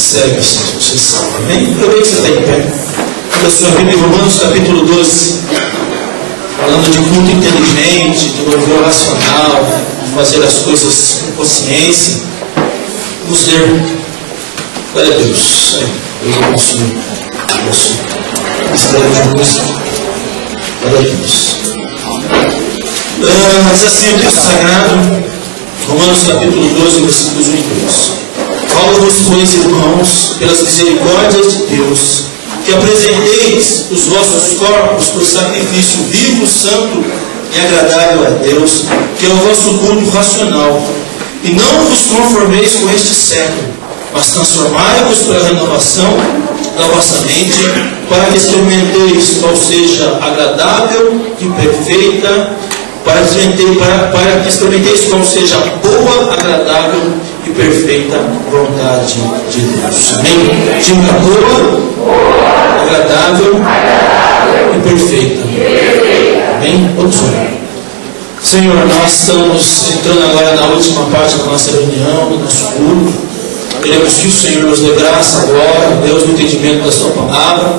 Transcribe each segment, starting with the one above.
segue, você sabe. Amém? Eu vejo que você está em pé. Da sua Bíblia, Romanos capítulo 12, falando de culto inteligente, de louvor racional, de fazer as coisas com consciência. Vamos ler. Glória a Deus. Deus abençoe. Glória a Deus. Diz assim o texto sagrado, Romanos capítulo 12, versículos 1 e 2. Falo-vos, pois, irmãos, pelas misericórdias de Deus, que apresenteis os vossos corpos por sacrifício vivo, santo e agradável a Deus, que é o vosso culto racional. E não vos conformeis com este século, mas transformai-vos pela renovação da vossa mente, para que experimenteis qual seja agradável e perfeita, para que experimenteis qual seja a boa, agradável e perfeita vontade de Deus. Amém? Diga boa, agradável e perfeita. Amém? Vamos orar. Senhor, nós estamos entrando agora na última parte da nossa reunião, do nosso culto. Queremos que o Senhor nos dê graça agora, Deus, no entendimento da sua palavra,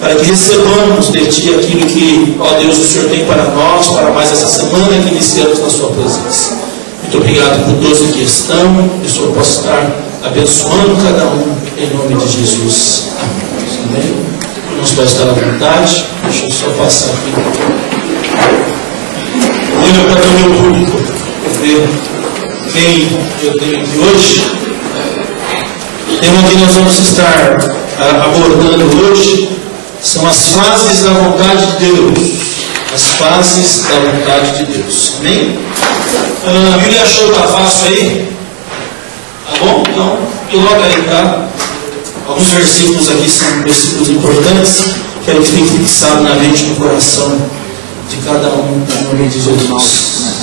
para que recebamos de Ti aquilo que, ó Deus, o Senhor tem para nós, para mais essa semana que iniciamos na Sua presença. Muito obrigado por todos que estão, que o Senhor possa estar abençoando cada um, em nome de Jesus. Amém. Irmãos, pode estar à vontade. Deixa eu só passar aqui. Olha para o meu público, ver quem eu tenho aqui hoje. O tema que nós vamos estar abordando hoje são as fases da vontade de Deus. As fases da vontade de Deus. Amém? A Bíblia achou que está fácil aí? Tá bom? Então, coloca aí, tá? Alguns versículos aqui são versículos importantes. Quero que fique fixado na mente e no coração de cada um, em nome de Jesus.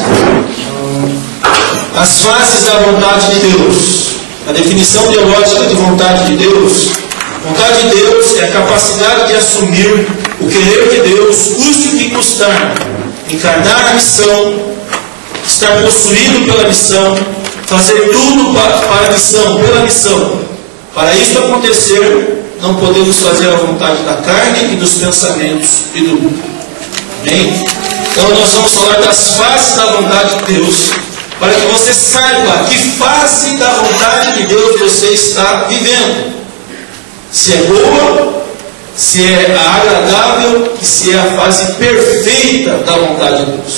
As fases da vontade de Deus. A definição teológica de vontade de Deus. Vontade de Deus é a capacidade de assumir o querer de Deus, custe o que custar, encarnar a missão, estar possuído pela missão, fazer tudo para a missão, pela missão. Para isso acontecer, não podemos fazer a vontade da carne e dos pensamentos e do mundo. Amém? Então nós vamos falar das fases da vontade de Deus, para que você saiba que fase da vontade de Deus você está vivendo. Se é boa, se é a agradável e se é a fase perfeita da vontade de Deus.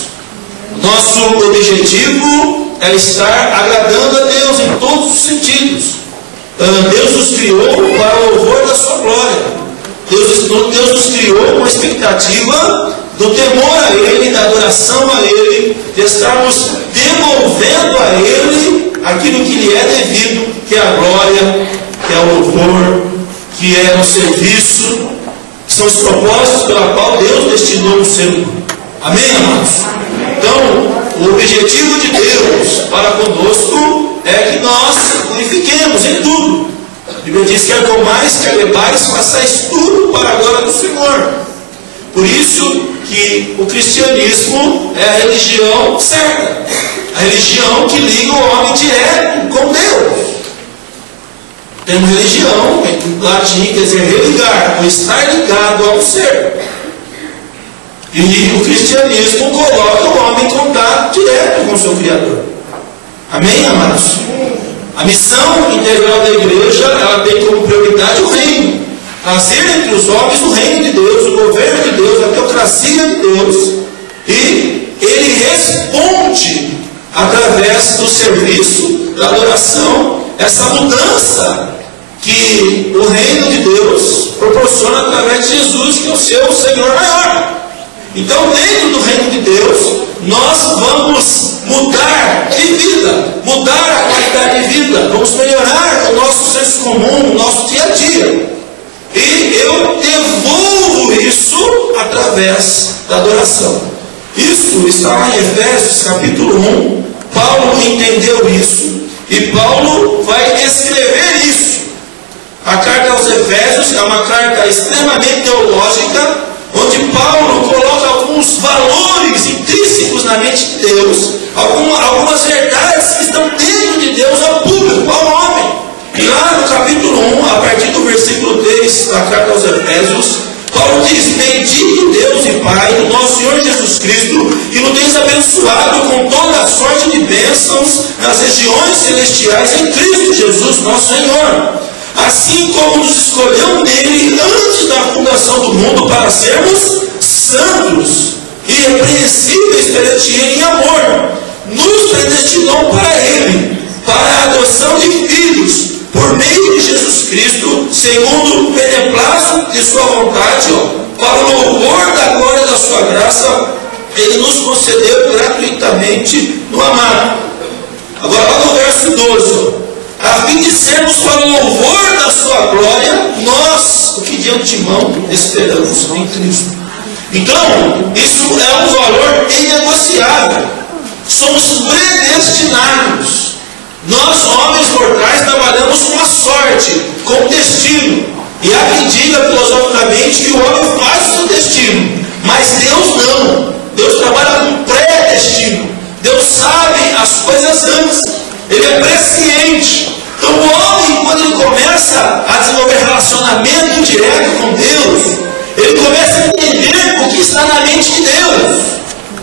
Nosso objetivo é estar agradando a Deus em todos os sentidos. Deus nos criou para o louvor da sua glória. Deus nos criou com a expectativa do temor a Ele, da adoração a Ele, de estarmos devolvendo a Ele aquilo que lhe é devido, que é a glória, que é o louvor, que é o serviço, que são os propósitos pela qual Deus destinou o ser humano. Amém, amados? Então, o objetivo de Deus para conosco é que nós glorifiquemos em tudo. A Bíblia diz: quer comais, quer bebais, façais tudo para a glória do Senhor. Por isso que o cristianismo é a religião certa, a religião que liga o homem direto com Deus. Temos religião, em latim quer dizer religar, ou estar ligado a um ser. E o cristianismo coloca o homem em contato direto com o seu Criador. Amém, amados? A missão integral da igreja, ela tem como prioridade o reino. Trazer entre os homens o reino de Deus, o governo de Deus, a teocracia de Deus. E ele responde através do serviço, da adoração, essa mudança que o reino de Deus proporciona através de Jesus, que é o seu Senhor maior. Então, dentro do reino de Deus, nós vamos mudar de vida, mudar a qualidade de vida, vamos melhorar o nosso senso comum, o nosso dia a dia. E eu devolvo isso através da adoração. Isso está lá em Efésios capítulo 1. Paulo entendeu isso e Paulo vai escrever isso. A carta aos Efésios é uma carta extremamente teológica, onde Paulo coloca alguns valores intrínsecos na mente de Deus, algumas verdades que estão dentro de Deus ao público, ao homem. E lá no capítulo 1, tendes abençoado com toda a sorte de bênçãos nas regiões celestiais em Cristo Jesus, nosso Senhor. Assim como nos escolheu nele antes da fundação do mundo para sermos santos e irrepreensíveis perante ele em amor, nos predestinou para ele, para a adoção de filhos, por meio de Jesus Cristo, segundo o beneplácito de sua vontade, para o louvor da glória da sua graça, ele nos concedeu gratuitamente no amado. Agora, olha o verso 12. A fim de sermos para o louvor da sua glória, nós, o que de antemão esperamos em Cristo. Então, isso é um valor inegociável. Somos predestinados. Nós, homens mortais, trabalhamos com a sorte, com o destino. E há quem diga filosoficamente que o homem faz o seu destino, mas Deus não. Deus trabalha com predestino. Deus sabe as coisas antes. Ele é presciente. Então o homem, quando ele começa a desenvolver relacionamento direto com Deus, ele começa a entender o que está na mente de Deus.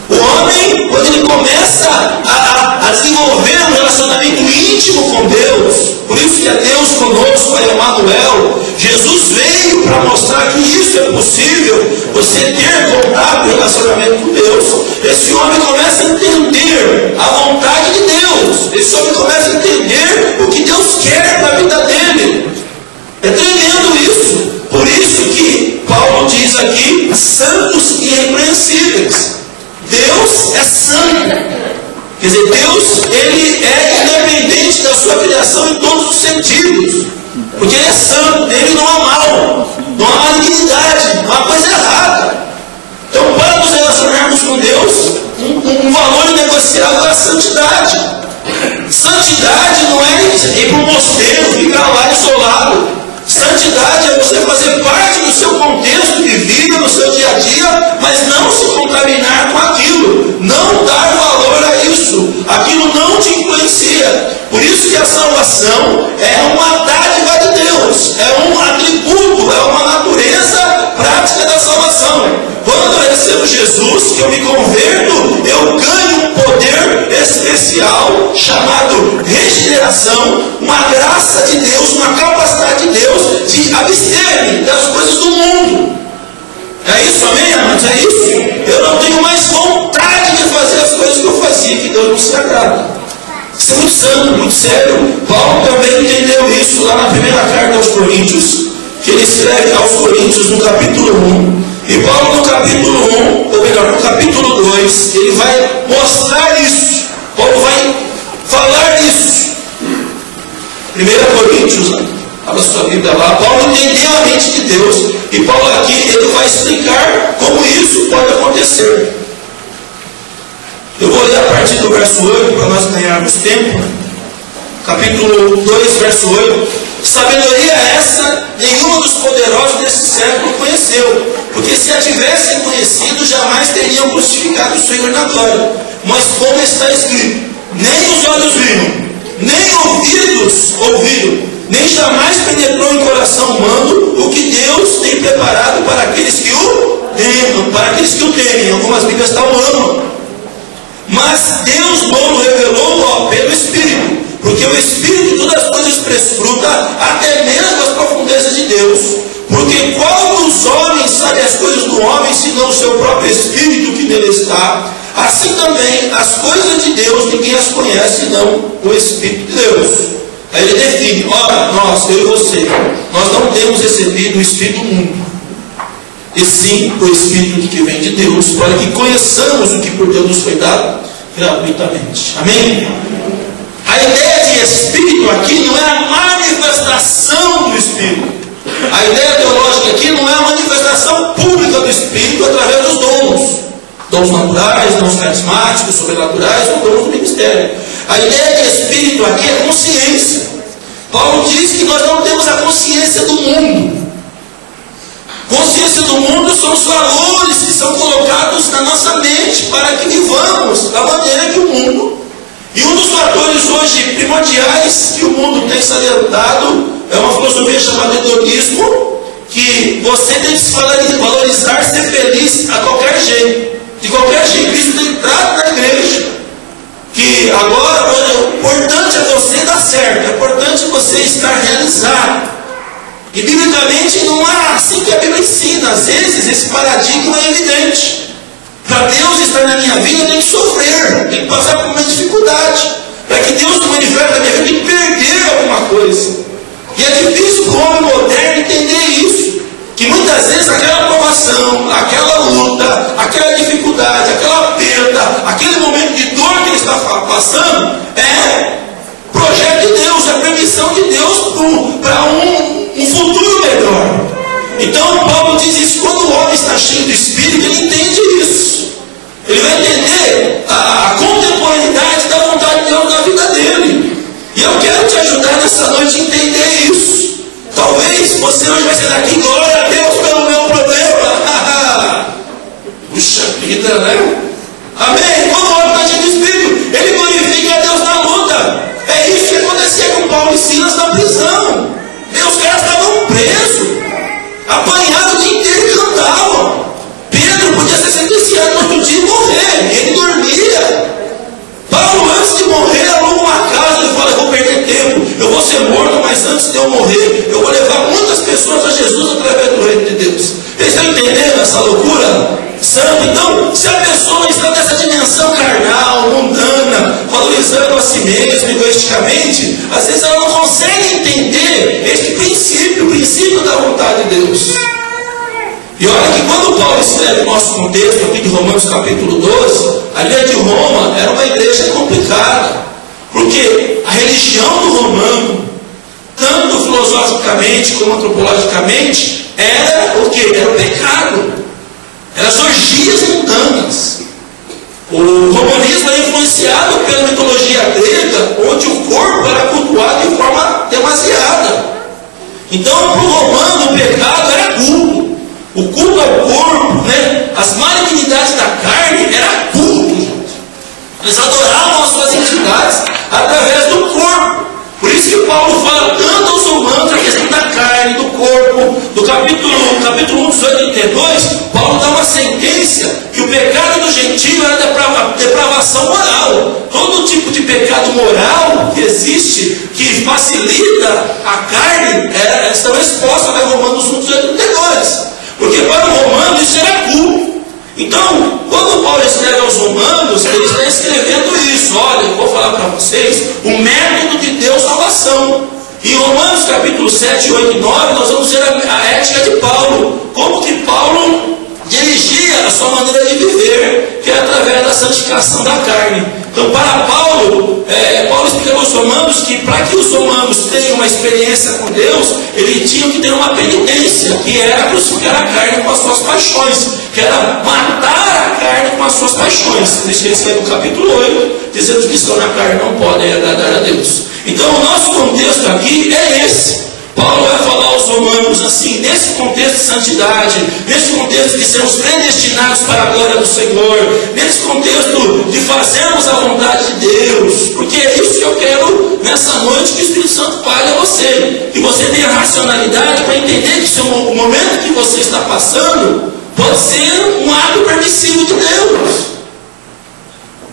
O homem, quando ele começa a desenvolver um relacionamento íntimo com Deus, por isso que é Deus conosco, é Emmanuel, Jesus veio para mostrar que isso é possível, você ter contato e relacionamento com Deus. Esse homem começa a entender a vontade de Deus, esse homem começa a entender o que Deus quer para a vida dele. É tremendo isso. Por isso que Paulo diz aqui, santos e irrepreensíveis. Deus é santo. Quer dizer, Deus, ele é independente da sua criação em todos os sentidos. Porque ele é santo, nele não há mal, não há malignidade, não há coisa errada. Então, para nos relacionarmos com Deus, um valor inegociável é a santidade. Santidade não é ir para um mosteiro, ficar lá isolado. Santidade é você fazer parte do seu contexto de vida, no seu dia a dia, mas não se contaminar com aquilo, não dar valor a isso, aquilo não te influencia. Por isso que a salvação é uma dádiva de Deus, é um atributo, é uma natureza prática da salvação. Quando eu recebo Jesus, que eu me converto, eu ganho um poder especial chamado regeneração, uma graça de Deus, uma capacidade de Deus de abster-me das coisas do mundo. É isso, amém, amados? É isso? Eu não tenho mais vontade de fazer as coisas que eu fazia, que Deus não se agrada. Isso é muito santo, muito sério. Paulo também entendeu isso lá na primeira carta aos Coríntios, que ele escreve aos Coríntios no capítulo 1. E Paulo no capítulo 1, ou melhor, no capítulo 2, ele vai mostrar isso. Paulo vai falar isso. 1 Coríntios, abra sua Bíblia lá. Paulo entendeu a mente de Deus. E Paulo aqui, ele vai explicar como isso pode acontecer. Eu vou ler a partir do verso 8, para nós ganharmos tempo. Capítulo 2, verso 8. Sabedoria essa, nenhuma dos poderosos desse século conheceu, porque se a tivessem conhecido, jamais teriam crucificado o Senhor na glória. Mas como está escrito, nem os olhos viram, nem ouvidos ouviram, nem jamais penetrou em coração humano o que Deus tem preparado para aqueles que o temem, para aqueles que o temem. Algumas Bíblias estão amam. Mas Deus não revelou pelo Espírito, porque o Espírito todas as coisas prescruta, até mesmo as profundezas de Deus. Porque qual dos homens sabe as coisas do homem, senão o seu próprio Espírito que nele está? Assim também, as coisas de Deus, ninguém as conhece, senão o Espírito de Deus. Aí ele define, ora, nós, eu e você, nós não temos recebido o Espírito do mundo, e sim o Espírito que vem de Deus, para que conheçamos o que por Deus nos foi dado gratuitamente. Amém? A ideia de Espírito aqui não é a manifestação do Espírito. A ideia teológica aqui não é a manifestação pública do Espírito através dos dons. Dons naturais, dons carismáticos, sobrenaturais ou dons do ministério. A ideia de Espírito aqui é consciência. Paulo diz que nós não temos a consciência do mundo. Consciência do mundo são os valores que são colocados na nossa mente para que vivamos da maneira que o mundo. E um dos fatores hoje primordiais que o mundo tem salientado é uma filosofia chamada hedonismo, que você tem que se valorizar, ser feliz a qualquer jeito. de qualquer jeito, Cristo tem entrado na igreja. Que agora o importante é você dar certo, é importante você estar realizado. E biblicamente não há assim que a Bíblia ensina. Às vezes esse paradigma é evidente. Para Deus estar na minha vida, eu tenho que sofrer, tenho que passar por uma dificuldade. Para que Deus se manifeste na minha vida, eu tenho que perder alguma coisa. E é difícil para o homem moderno entender isso. Que muitas vezes aquela provação, aquela luta, aquela dificuldade, aquela perda, aquele momento de dor que ele está passando, é projeto de Deus, é permissão de Deus para um futuro melhor. Então Paulo diz isso, quando o homem está cheio do Espírito, ele entende isso. Ele vai entender a contemporaneidade da vontade de Deus na vida dele. E eu quero te ajudar nessa noite a entender isso. Talvez você hoje vai sair daqui, glória a Deus pelo meu problema. Puxa vida, né? Amém? Quando o homem está cheio do Espírito, ele glorifica a Deus na luta. É isso que acontecia com Paulo e Silas na prisão. Os caras estavam presos, apanhados o dia inteiro e cantavam. Pedro podia ser sentenciado no outro dia e morrer. Ele dormia. Paulo, antes de morrer, alugou uma casa. Ele fala: eu vou perder tempo, eu vou ser morto, mas antes de eu morrer, eu vou levar muitas pessoas a Jesus através do reino de Deus. Eles estão entendendo essa loucura? Santo. Então, se a pessoa está nessa dimensão carnal, mundana, valorizando a si mesma egoisticamente, às vezes ela não consegue entender este princípio, o princípio da vontade de Deus. E olha que quando Paulo escreve o nosso contexto aqui de Romanos capítulo 12, a igreja de Roma era uma igreja complicada, porque a religião do romano, tanto filosoficamente como antropologicamente, era o que? Era o pecado. Eram as orgias mundanas. O romanismo era influenciado pela mitologia grega, onde o corpo era cultuado de forma demasiada. Então, para o romano, o pecado era culto. O culto ao corpo, né? As malignidades da carne era culto, gente. Eles adoravam as suas entidades através do corpo. Por isso que Paulo fala tanto aos romanos a questão da carne, do corpo. Do capítulo 1, 18 e 32, Paulo dá uma sentença que o pecado do gentio era depravação moral. Todo tipo de pecado moral que existe, que facilita a carne, estão expostos a Romanos 1, 18 e 32. Porque para o romano isso era culto. Então, quando Paulo escreve aos romanos, ele está escrevendo isso. Olha, eu vou falar para vocês o método de Deus salvação. Em Romanos capítulo 7, 8 e 9, nós vamos ver a ética de Paulo. Como que Paulo dirigia a sua maneira de viver, que é através da santificação da carne. Então, para Paulo, Paulo explica aos romanos que para que os romanos tenham uma experiência com Deus, eles tinham que ter uma penitência, que era crucificar a carne com as suas paixões, que era matar a carne com as suas paixões. Por isso que ele escreve no capítulo 8, dizendo que estão na carne não podem agradar a Deus. Então, o nosso contexto aqui é esse. Paulo vai falar aos romanos assim, nesse contexto de santidade, nesse contexto de sermos predestinados para a glória do Senhor, nesse contexto de fazermos a vontade de Deus, porque é isso que eu quero nessa noite, que o Espírito Santo fale a você, que você tenha racionalidade para entender que o momento que você está passando pode ser um ato permissivo de Deus.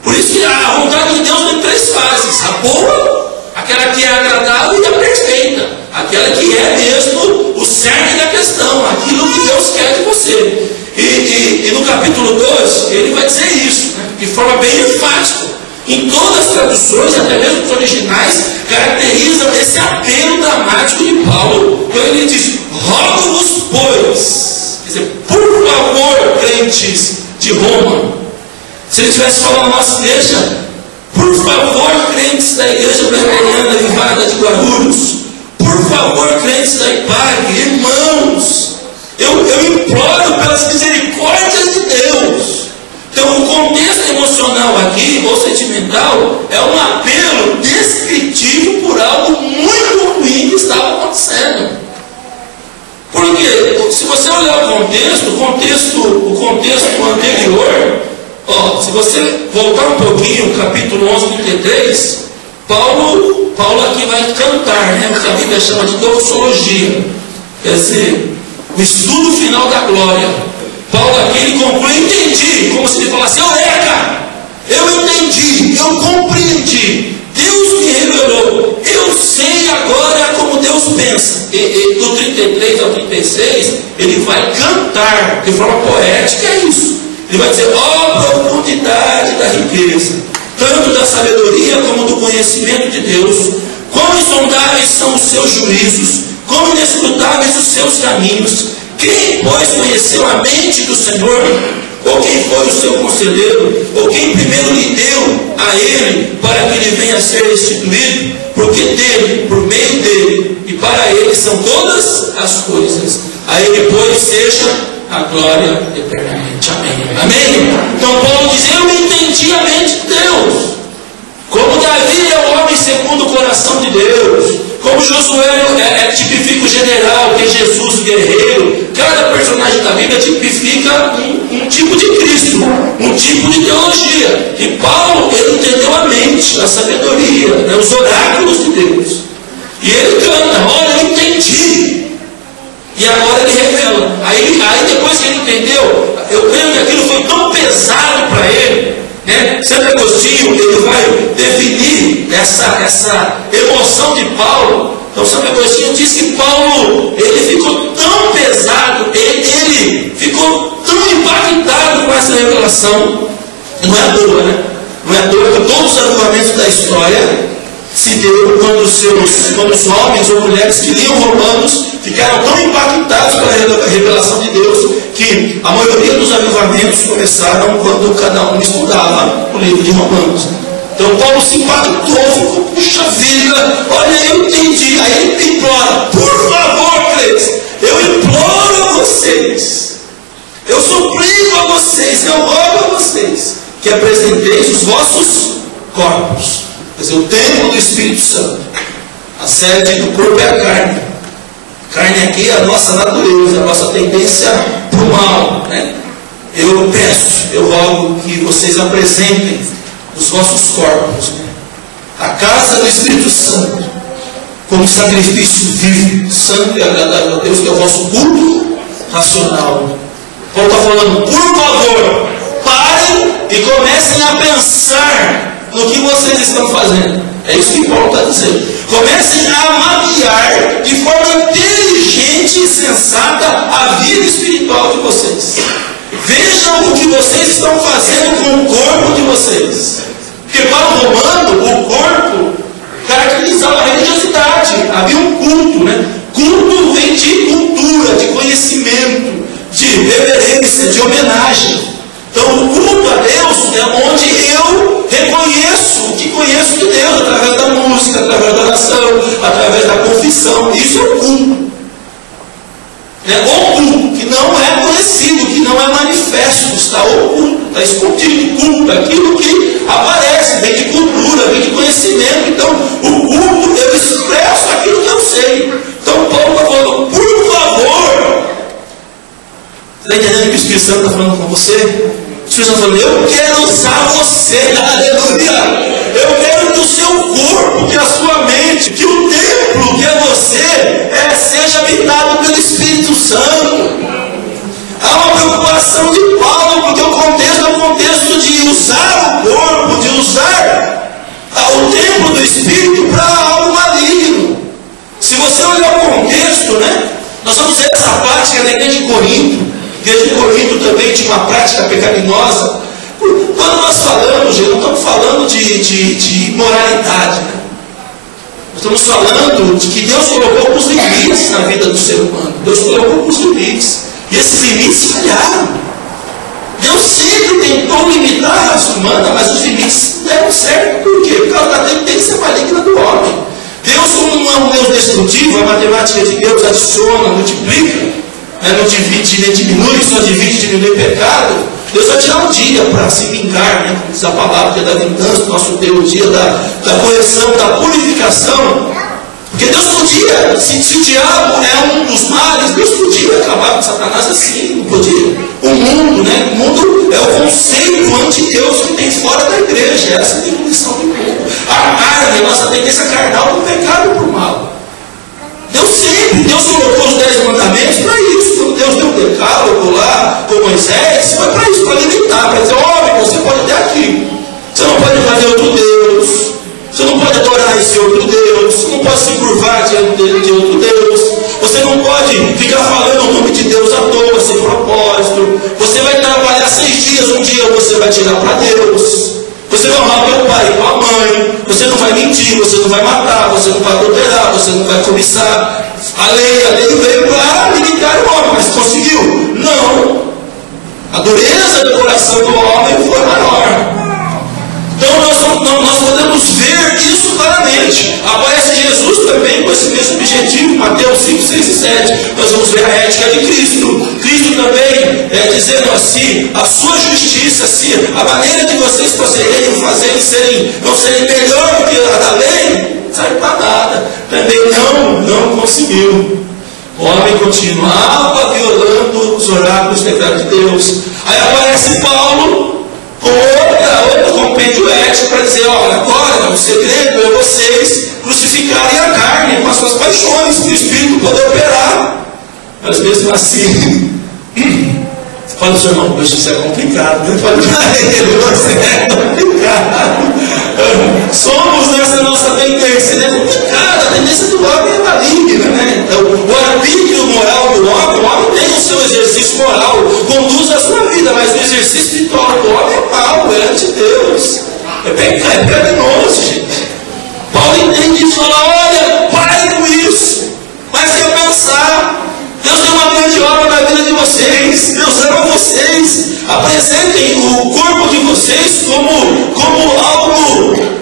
Por isso que a vontade de Deus tem três fases: a boa, aquela que é agradável e a perfeita. Aquela que é mesmo o cerne da questão, aquilo que Deus quer de você. E no capítulo 2, ele vai dizer isso, né, de forma bem enfática. Em todas as traduções, até mesmo os originais, caracterizam esse apelo dramático de Paulo. Então ele diz: rogo-vos, pois. Quer dizer, por favor, crentes de Roma. Se ele estivesse falando na nossa igreja: por favor, crentes da igreja presbiteriana avivada de Guarulhos, por favor, crentes da IPAG, irmãos, eu imploro pelas misericórdias de Deus. Então, o contexto emocional aqui, ou sentimental, é um apelo descritivo por algo muito ruim que estava acontecendo. Porque, se você olhar o contexto anterior, se você voltar um pouquinho, capítulo 11, 33, Paulo aqui vai cantar, né, o que a Bíblia chama de doxologia, quer dizer, o estudo final da glória. Paulo aqui ele conclui, entendi, como se ele falasse, eureka, eu entendi, eu compreendi, Deus me revelou, eu sei agora como Deus pensa. E do 33 ao 36, ele vai cantar de forma poética, é isso. Ele vai dizer, ó profundidade da riqueza, tanto da sabedoria como do conhecimento de Deus, quão insondáveis são os seus juízos, quão inescrutáveis os seus caminhos. Quem, pois, conheceu a mente do Senhor? Ou quem foi o seu conselheiro? Ou quem primeiro lhe deu a ele, para que ele venha a ser restituído? Porque dele, por meio dele, e para ele são todas as coisas. A ele, pois, seja a glória eternamente. Amém. Amém? Então Paulo diz, eu entendi a mente de Deus. Como Davi é o homem segundo o coração de Deus, como Josué tipifica o general, que é Jesus, o guerreiro, cada personagem da Bíblia tipifica um tipo de Cristo, um tipo de teologia. E Paulo, ele entendeu a mente, a sabedoria, né, os oráculos de Deus. E ele canta, olha, eu entendi. E agora ele revela. Aí depois que ele entendeu, eu creio que aquilo foi tão pesado para ele, né? Santo Agostinho, ele vai definir essa emoção de Paulo. Então Santo Agostinho diz que Paulo, ele ficou tão pesado, ele ficou tão impactado com essa revelação. Não é à toa, né? Não é à toa que todos os avivamentos da história se deu quando os homens ou mulheres que liam Romanos ficaram tão impactados pela revelação de Deus que a maioria dos avivamentos começaram quando cada um estudava o livro de Romanos. Então Paulo se impactou, ficou, puxa vida, olha, eu entendi. Aí ele implora, por favor, crentes, eu imploro a vocês, eu suplico a vocês, eu rogo a vocês que apresenteis os vossos corpos. Quer dizer, o templo do Espírito Santo, a sede do corpo é a carne. A carne aqui é a nossa natureza, a nossa tendência para o mal, né? Eu peço, eu rogo que vocês apresentem os vossos corpos, né? A casa do Espírito Santo, como sacrifício vivo, santo e agradável a Deus, que é o vosso culto racional. Paulo está falando, por favor, parem e comecem a pensar no que vocês estão fazendo. É isso que Paulo está dizendo. Comecem a mapear de forma inteligente e sensata a vida espiritual de vocês. Vejam o que vocês estão fazendo com o corpo de vocês. Porque para o romano, o corpo caracterizava a religiosidade. Havia um culto, né? Culto vem de cultura, de conhecimento, de reverência, de homenagem. Então o culto a Deus é onde eu reconheço o que conheço de Deus, através da música, através da oração, através da confissão. Isso é o culto. O culto que não é conhecido, que não é manifesto, está oculto, está escondido. Culto é aquilo que aparece, vem de cultura, vem de conhecimento. Então o culto, eu expresso aquilo que eu sei. Então Paulo está falando, por favor. Você está entendendo que o Espírito Santo está falando com você? O Espírito Santo falou, eu quero usar você, aleluia. Eu quero que o seu corpo, que a sua mente, que o templo que é você, seja habitado pelo Espírito Santo. Há uma preocupação de Paulo, porque o contexto é um contexto de usar o corpo, de usar o templo do Espírito para algo maligno. Se você olhar o contexto, né? Nós vamos ver essa prática da igreja de Corinto. A igreja de Corinto também tinha uma prática pecaminosa. Quando nós falamos, gente, não estamos falando de moralidade, né? Nós estamos falando de que Deus colocou alguns limites na vida do ser humano. Deus colocou alguns limites. E esses limites falharam. Deus sempre tentou limitar a raça humana, mas os limites não deram certo. Por quê? Por causa da tendência maligna do homem. Deus, como não é um Deus destrutivo, a matemática de Deus adiciona, multiplica, não divide nem diminui, só divide e diminui o pecado. Deus vai tirar um dia para se vingar, né? Diz a palavra, dia da vingança, nosso Deus, o dia da correção, da purificação. Porque Deus podia, se o diabo é um dos males, Deus podia acabar com Satanás assim, não podia. O mundo, né? O mundo é o conceito anti-Deus que tem fora da igreja, essa é a definição do mundo. A carne, a nossa tendência carnal do pecado e para o mal. Deus colocou os 10 mandamentos para isso. Quando Deus deu o decálogo lá, com Moisés, Você não pode fazer outro Deus. Você não pode adorar esse outro Deus. Você não pode se curvar diante de outro Deus. Você não pode ficar falando o nome de Deus à toa, sem propósito. Você vai trabalhar 6 dias, um dia você vai tirar para Deus. Você vai honrar o pai e a mãe. Você não vai mentir, você não vai matar, você não vai adulterar, você não vai cobiçar. A lei veio para limitar o homem, mas conseguiu? Não. A dureza do coração do homem foi maior. Então nós podemos ver isso claramente. Aparece Jesus também com esse mesmo objetivo, Mateus 5, 6 e 7. Nós vamos ver a ética de Cristo. Cristo também dizendo assim, a sua justiça, se a maneira de vocês procederem, não serem melhor do que a da lei, não serve para nada. Também não conseguiu. O homem continuava violando os oráculos declarados de Deus. Aí aparece Paulo com outro compêndio ético para dizer, olha, agora o segredo é vocês crucificarem a carne com as suas paixões, que o Espírito pode operar. Mas mesmo assim, fala para o seu irmão, poxa, isso é complicado, né? Fala para ele, você é complicado. Somos nessa nossa tendência, é complicada, a tendência do homem é maligna, né? O arbítrio moral do homem, o homem tem o seu exercício moral, conduz a sua vida, mas o exercício espiritual do homem é mau, é anti-Deus, é pecaminoso, gente. Paulo entende isso, fala, olha, parem com isso, mas que eu pensar, Deus tem uma grande obra na vida de vocês, Deus ama vocês, apresentem o corpo de vocês como algo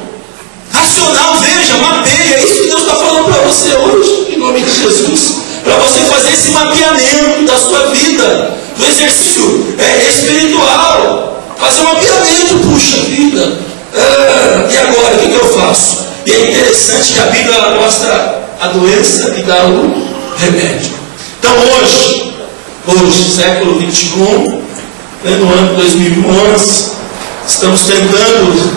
racional, veja, mapeia, é isso que Deus está falando para você hoje, em nome de Jesus, para você fazer esse mapeamento da sua vida, do exercício espiritual, fazer um mapeamento, puxa vida, e agora, o que eu faço? E é interessante que a Bíblia mostra a doença e dá o remédio. Então hoje, século 21, no ano 2011, estamos tentando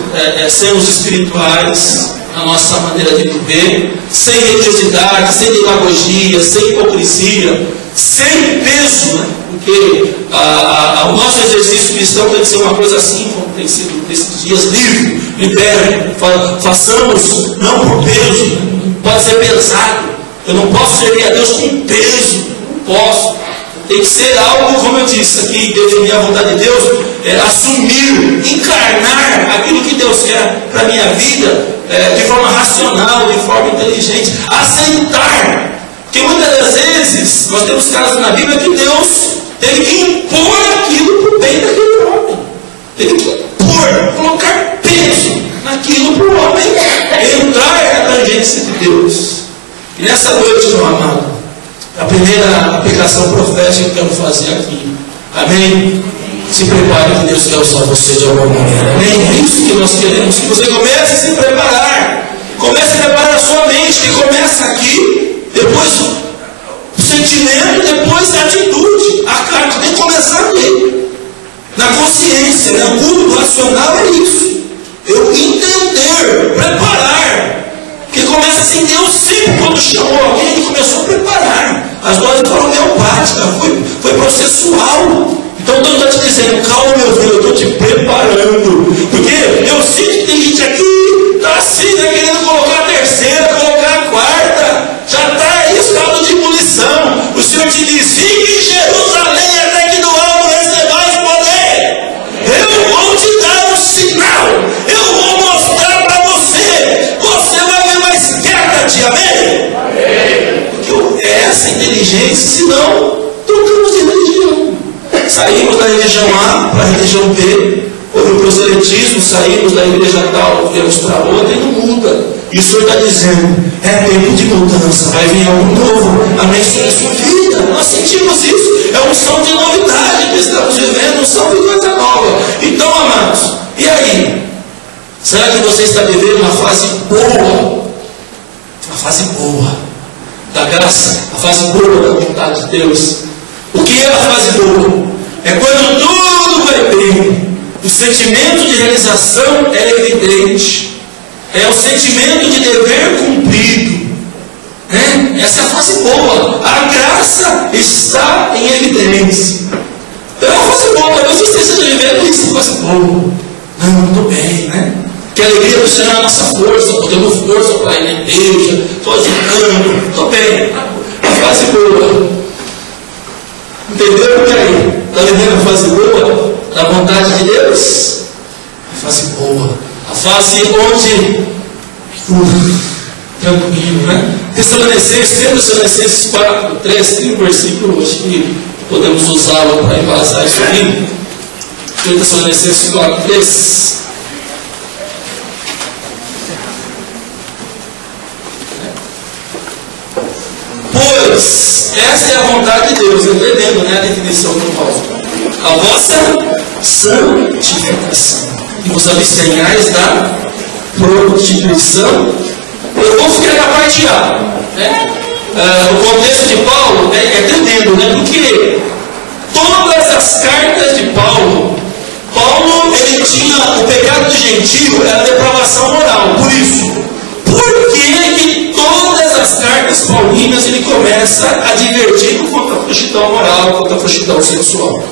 sermos espirituais na nossa maneira de viver, sem religiosidade, sem demagogia, sem hipocrisia, sem peso, né? Porque o nosso exercício cristão tem que ser uma coisa assim, como tem sido nesses dias, livre, libere, façamos não por peso, pode ser pesado. Eu não posso servir a Deus com peso, não posso. Tem que ser algo, como eu disse aqui, definir a vontade de Deus, assumir, encarnar aquilo que Deus quer para a minha vida, de forma racional, de forma inteligente, aceitar. Porque muitas das vezes, nós temos casos na Bíblia que Deus teve que impor aquilo para o bem daquele homem. Teve que impor, colocar peso naquilo para o homem entrar na tangência de Deus. E nessa noite, meu amado, a primeira aplicação profética que eu quero fazer aqui. Amém? Se prepare, que Deus quer usar você de alguma maneira. Amém? É isso que nós queremos. Que você comece a se preparar. Comece a preparar a sua mente, que começa aqui, depois o sentimento, depois a atitude. A carta tem que começar aqui. Na consciência, né? O culto racional é isso. Eu entender, preparar. Porque começa assim, Deus sempre, quando chamou alguém, Ele começou a preparar. As doses foram homeopáticas, foi processual. Então Deus está te dizendo, calma meu filho, eu estou te preparando. Porque eu sinto que tem gente aqui, está assim, né, querendo colocar a terceira, colocar a quarta. Já está aí estado de ebulição. O Senhor te diz, fique em Jerusalém até que do alto recebais poder. Eu vou te dar um sinal. Eu vou mostrar para você. Você vai ver mais perto, amém? Amém. Porque é essa inteligência, senão trocamos de religião. Saímos da religião A para a religião B, houve o proselitismo, saímos da igreja tal, viemos para outra e não muda. E o Senhor está dizendo, é tempo de mudança, vai vir algo novo, amém, sobre a sua vida. Nós sentimos isso, é um som de novidade que estamos vivendo, um som de coisa nova. Então, amados, e aí? Será que você está vivendo uma fase boa? Uma fase boa da graça, a fase boa da vontade de Deus. O que é a fase boa? É quando tudo vai bem. O sentimento de realização é evidente. É o sentimento de dever cumprido. Né? Essa é a fase boa. A graça está em evidência. Então é a fase boa. Talvez você esteja vivendo isso, a fase boa. Não, estou bem, né? alegria do Senhor é a nossa força, estou tendo força para ir na igreja, estou ajudando, estou bem. A fase boa. Entendeu? E aí? Está vivendo a fase boa? Da vontade de Deus? A fase boa. A fase onde... tranquilo, né? Tessalonicenses 4:3, tem um versículo, acho que podemos usá-lo para embasar isso aqui. Tessalonicenses 4:3. Pois esta é a vontade de Deus, entendendo, né, a definição do Paulo. A vossa santificação. E vos abstenhais da prostituição. Eu vou ficar capaz de né? O contexto de Paulo é tremendo, né? Porque todas as cartas de Paulo, ele tinha o pecado do gentio, era a depravação moral. Por isso, por que todas as cartas paulinas ele começa a divertir contra a prostituição moral, contra a prostituição sexual?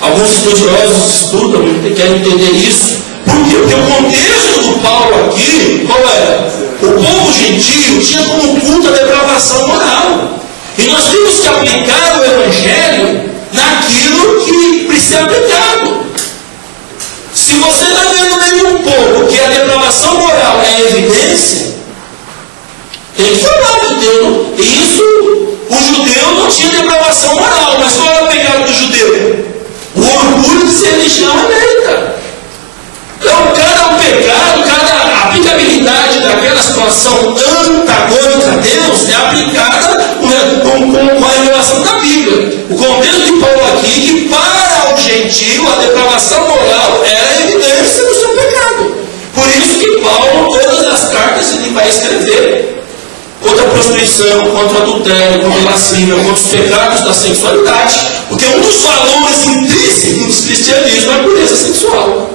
Alguns estudiosos estudam e querem entender isso. Por quê? Porque o contexto do Paulo aqui, qual era? O povo gentio tinha como culto a depravação moral. E nós temos que aplicar o Evangelho naquilo que precisa ser aplicado. Se você está vendo nem um pouco que a depravação moral é evidência, tem que falar de Deus. E isso, o judeu não tinha depravação moral, mas qual era o pecado do judeu? O orgulho de ser religião eleita. Então, cada pecado, cada aplicabilidade daquela situação antagônica a Deus é aplicada com a revelação da Bíblia. O contexto de Paulo aqui, que para o gentio a depravação moral era a evidência do seu pecado. Por isso que Paulo, todas as cartas, ele vai escrever contra a prostituição, contra o adultério, contra a lascívia, contra os pecados da sexualidade. Porque um dos valores intrínsecos do cristianismo é a pureza sexual.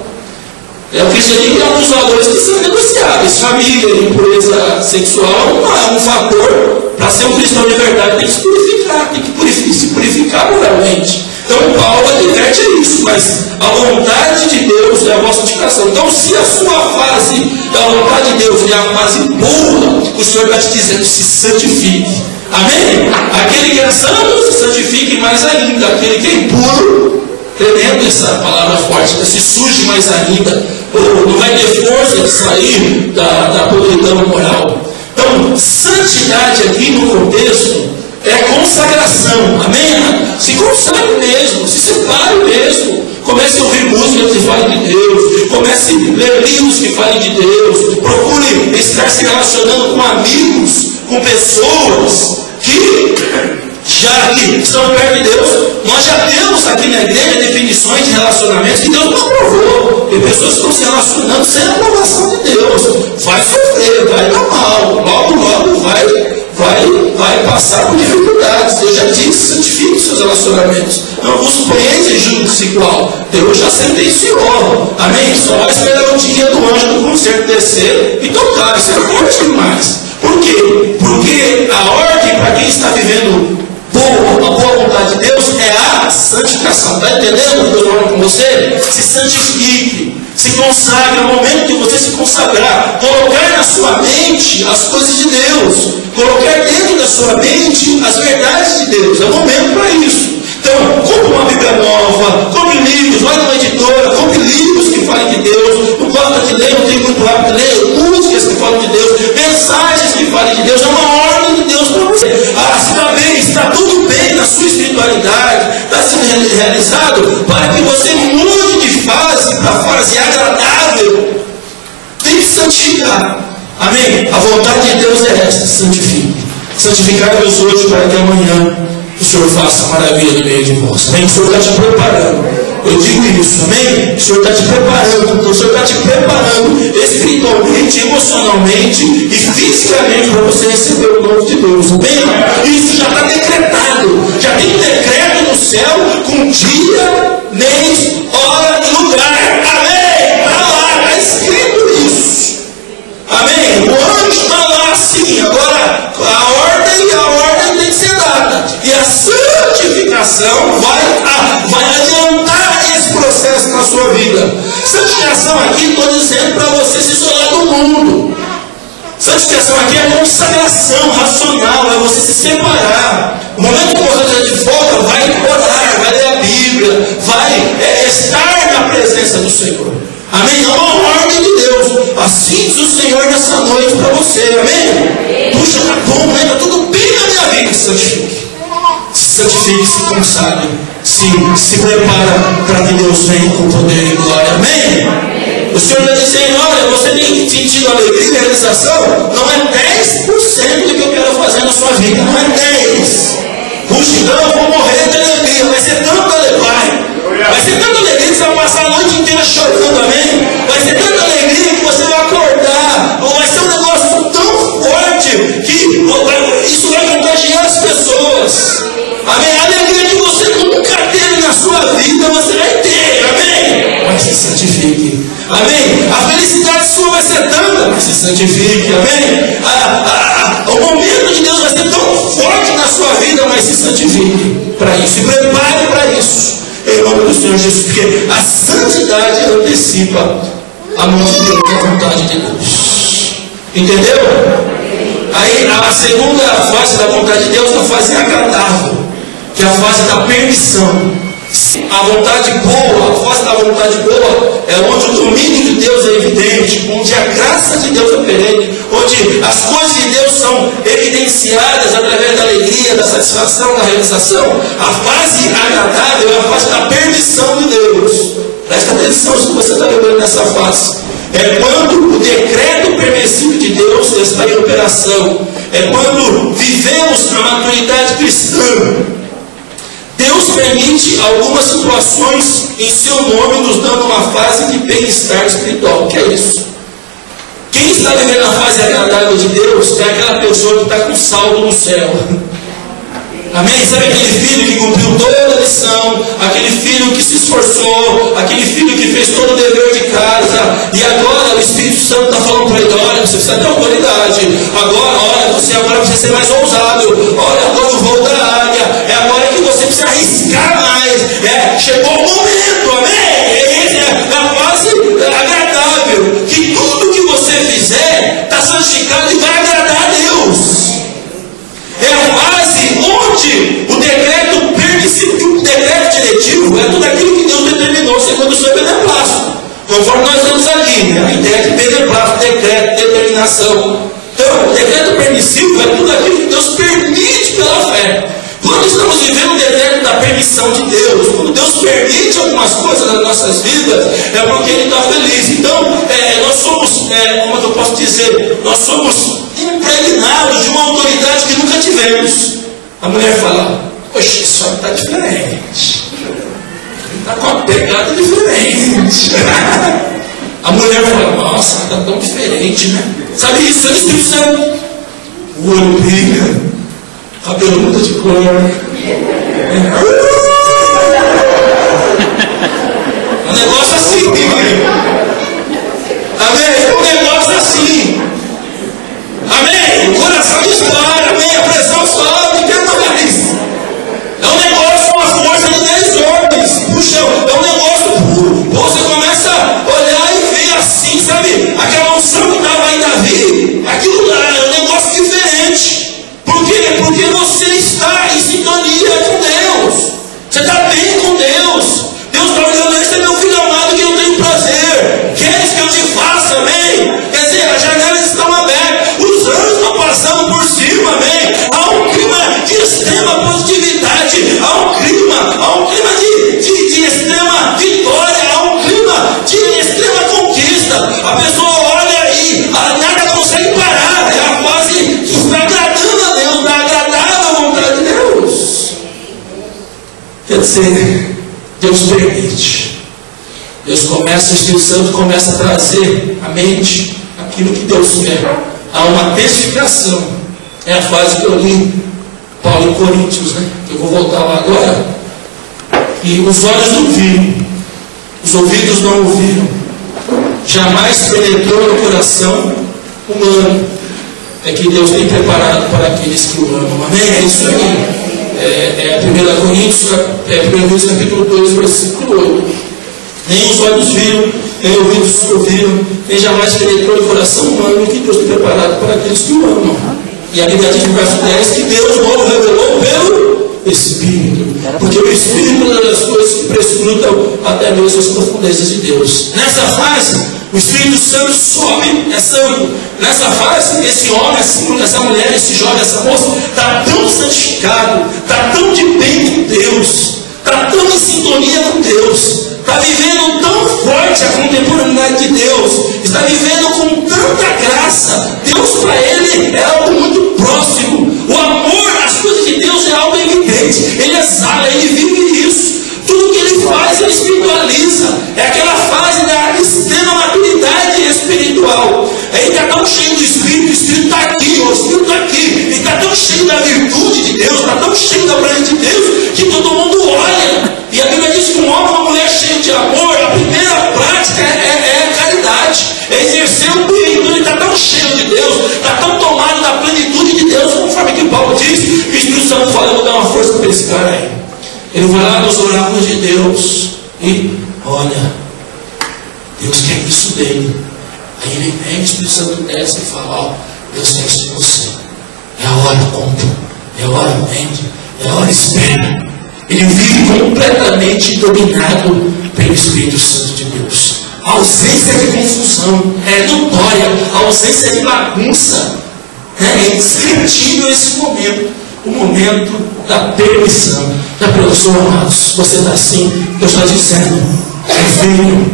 O cristianismo tem alguns valores que são negociáveis. Família e pureza sexual não é um fator. Para ser um cristão de verdade tem que se purificar, tem que se purificar moralmente. Então Paulo adverte isso, mas a vontade de Deus é a vossa santificação. Então, se a sua fase da vontade de Deus é a fase boa, o Senhor está te dizendo: se santifique. Amém? Aquele que é santo se santifique mais ainda. Aquele que é impuro, tremendo essa palavra forte, se surge mais ainda, não vai ter força de sair da podridão moral. Então, santidade aqui no contexto é consagração, amém? Se consagre mesmo, se separe mesmo. Comece a ouvir músicas que falem de Deus, comece a ler livros que falem de Deus, procure estar se relacionando com amigos, com pessoas que já que estão perto de Deus. Nós já temos aqui na igreja definições de relacionamentos que Deus nos aprovou. Tem pessoas que estão se relacionando sem a aprovação de Deus. Vai sofrer, vai dar mal, logo vai passar por dificuldades. Deus já disse: santifique os seus relacionamentos. Não vos ponhais em julgo desigual. Deus já sentenciou. Amém? Só vai esperar o dia do anjo do concerto descer e tocar. Isso é forte demais. Por quê? Porque a ordem para quem está vivendo a boa vontade de Deus é a santificação. Está entendendo o que eu estou falando com você? Se santifique, se consagre. É o momento de você se consagrar, colocar na sua mente as coisas de Deus, colocar dentro da sua mente as verdades de Deus. É o momento para isso. Então, compre uma Bíblia nova, compre livros, vai numa editora, compre livros que falem de Deus. Não gosta de ler, não tem muito hábito de ler, músicas que falam de Deus, mensagens que falem de Deus. É uma ordem de Deus para você. Se está bem, está tudo bem na sua espiritualidade, está sendo realizado, para que você mude de fase para fase agradável. Tem que santificar. Amém? A vontade de Deus é esta: santifique. Santificai-vos hoje para que amanhã o Senhor faça maravilha no meio de vós. Amém? O Senhor está te preparando. Eu digo isso, amém? O Senhor está te preparando. O Senhor está te preparando espiritualmente, emocionalmente e fisicamente para você receber o novo de Deus. Amém? Isso já está decretado. Já tem um decreto no céu com dia, mês, hora e lugar. Amém? Está lá, está escrito isso. Amém? O anjo está lá sim. Agora, a ordem tem que ser dada. E a santificação vai adiantar esse processo na sua vida. Santificação aqui, estou dizendo para você se consagração racional, é você se separar. O momento que você estiver de folga, vai orar, vai ler a Bíblia, vai estar na presença do Senhor. Amém? É uma ordem de Deus. Assim diz o Senhor nessa noite para você. Amém? Puxa, tá bom, né? Está tudo bem na minha vida. Santifique. Se santifique, se consagre. Se prepara para que Deus venha com poder e glória. Amém? O Senhor está dizendo, olha, você tem sentido alegria e realização? Não é 10% do que eu quero fazer na sua vida. Não é 10%. Puxa, então eu vou morrer de alegria. Vai ser tanta alegria. Vai ser tanta alegria que você vai passar a noite inteira chorando, amém? Vai ser tanta alegria que você vai acordar. Vai ser um negócio tão forte que isso vai contagiar as pessoas. Amém? A alegria que você nunca teve na sua vida, você vai ter, amém? Mas se santifique, amém? A felicidade sua vai ser tanta, mas se santifique, amém? O momento de Deus vai ser tão forte na sua vida, mas se santifique para isso, e prepare para isso. Em nome do Senhor Jesus, porque a santidade antecipa a mão de Deus, a vontade de Deus. Entendeu? Aí a segunda fase da vontade de Deus é a fase agradável, que é a fase da permissão. A vontade boa, a fase da vontade boa é onde o domínio de Deus é evidente, onde a graça de Deus é perene, onde as coisas de Deus são evidenciadas através da alegria, da satisfação, da realização. A fase agradável é a fase da permissão de Deus. Presta atenção se você está lembrando dessa fase. É quando o decreto permissivo de Deus está em operação. É quando vivemos a maturidade cristã. Deus permite algumas situações em seu nome, nos dando uma fase de bem-estar espiritual. O que é isso? Quem está vivendo a fase agradável de Deus é aquela pessoa que está com saldo no céu. Amém? Sabe aquele filho que cumpriu toda a lição, aquele filho que se esforçou, aquele filho que fez todo o dever de casa, e agora o Espírito Santo está falando para ele, olha, você precisa ter autoridade, agora, você agora precisa ser mais ousado, olha, agora o voo da águia, é agora que você precisa arriscar mais, chegou o momento, amém? É a fase agradável, que tudo que você fizer está santificado e vai agradar a Deus. É a fase onde o decreto permissivo, o decreto diretivo, é tudo aquilo que Deus determinou segundo o seu beneplácito. Conforme nós vemos aqui, né? A ideia de beneplácito, decreto, determinação. Então, o decreto permissivo é tudo aquilo que Deus permite pela fé. Quando estamos vivendo o decreto da permissão de Deus, quando Deus permite algumas coisas nas nossas vidas, é porque Ele está feliz. Então, nós somos, como eu posso dizer, nós somos impregnados de uma autoridade que nunca tivemos. A mulher fala, poxa, isso está diferente. Está com uma pegada diferente. A mulher fala, nossa, está tão diferente, né? Sabe isso? É o Espírito Santo. O olho brilha, o cabelo muda de cor. Um negócio assim, amém? Um negócio assim. Amém? O coração dispara, amém? A pressão sobe, o que mais? É um negócio com a força de 10 homens. Puxa, é um negócio puro. Você começa a olhar e ver assim, sabe? Aquela unção que estava em Davi, aquilo lá é um negócio diferente. Por quê? Porque você está em sintonia com Deus. Você está bem com Deus. Deus está olhando, esse é meu filho amado que eu tenho prazer. Queres que eu te faça, amém? Quer dizer, as janelas estão abertas. Os anos estão passando por cima, amém? Há um clima de extrema positividade. Há um clima de extrema vitória. Há um clima de extrema conquista. A pessoa olha e nada consegue parar. É a fase que está agradando a Deus, está agradável à vontade de Deus. Quer dizer, Deus permite. Deus começa, o Espírito Santo começa a trazer à mente aquilo que Deus quer. Há uma testificação. É a fase que eu li Paulo em Coríntios, né? Eu vou voltar lá agora. E os olhos não viram, os ouvidos não ouviram, jamais penetrou no coração humano. É que Deus tem preparado para aqueles que o amam. Amém? É isso aí. É 1 Coríntios capítulo 2, versículo 8. Nem os olhos viram, nem ouvidos ouviram, nem jamais penetrou no coração humano o que Deus tem preparado para aqueles que o amam. E a Bíblia diz no verso 10 que Deus logo revelou pelo Espírito, porque o Espírito é uma das coisas que prescrutam até mesmo as profundezas de Deus. Nessa fase, o Espírito Santo sobe, é santo. Nessa fase, esse homem, essa mulher, esse jovem, essa moça, está tão santificado, está tão de bem com Deus, está tão em sintonia com Deus, está vivendo tão forte a contemporaneidade de Deus, está vivendo com tanta graça. Deus para ele é algo muito próximo. O amor às coisas de Deus é algo evidente. Ele exala, ele vive isso. Tudo que ele faz, ele espiritualiza. É aquela fase da extrema maturidade espiritual. Ele está tão cheio do Espírito, o Espírito está aqui, o Espírito está aqui. Ele está tão cheio da virtude de Deus, está tão cheio da presença de Deus, que todo mundo olha. E a Bíblia diz que um homem e uma mulher cheio de amor, a primeira prática é a caridade, é exercer o bem. Então ele está tão cheio de Deus, está tão tomado da plenitude de Deus, conforme que Paulo diz, que o Espírito Santo fala: eu vou dar uma força para esse cara aí. Ele vai lá nos oráculos de Deus e olha, Deus quer isso dele. Aí ele vem, o Espírito Santo desce e fala: ó, Deus quer isso de você. É a hora compra, é a hora vende, é a hora espera. Ele vive completamente dominado pelo Espírito Santo de Deus. A ausência de confusão é notória, a ausência de bagunça é indescritível esse momento, o momento da permissão, da produção. Amados, você está assim, Deus está dizendo: é filho,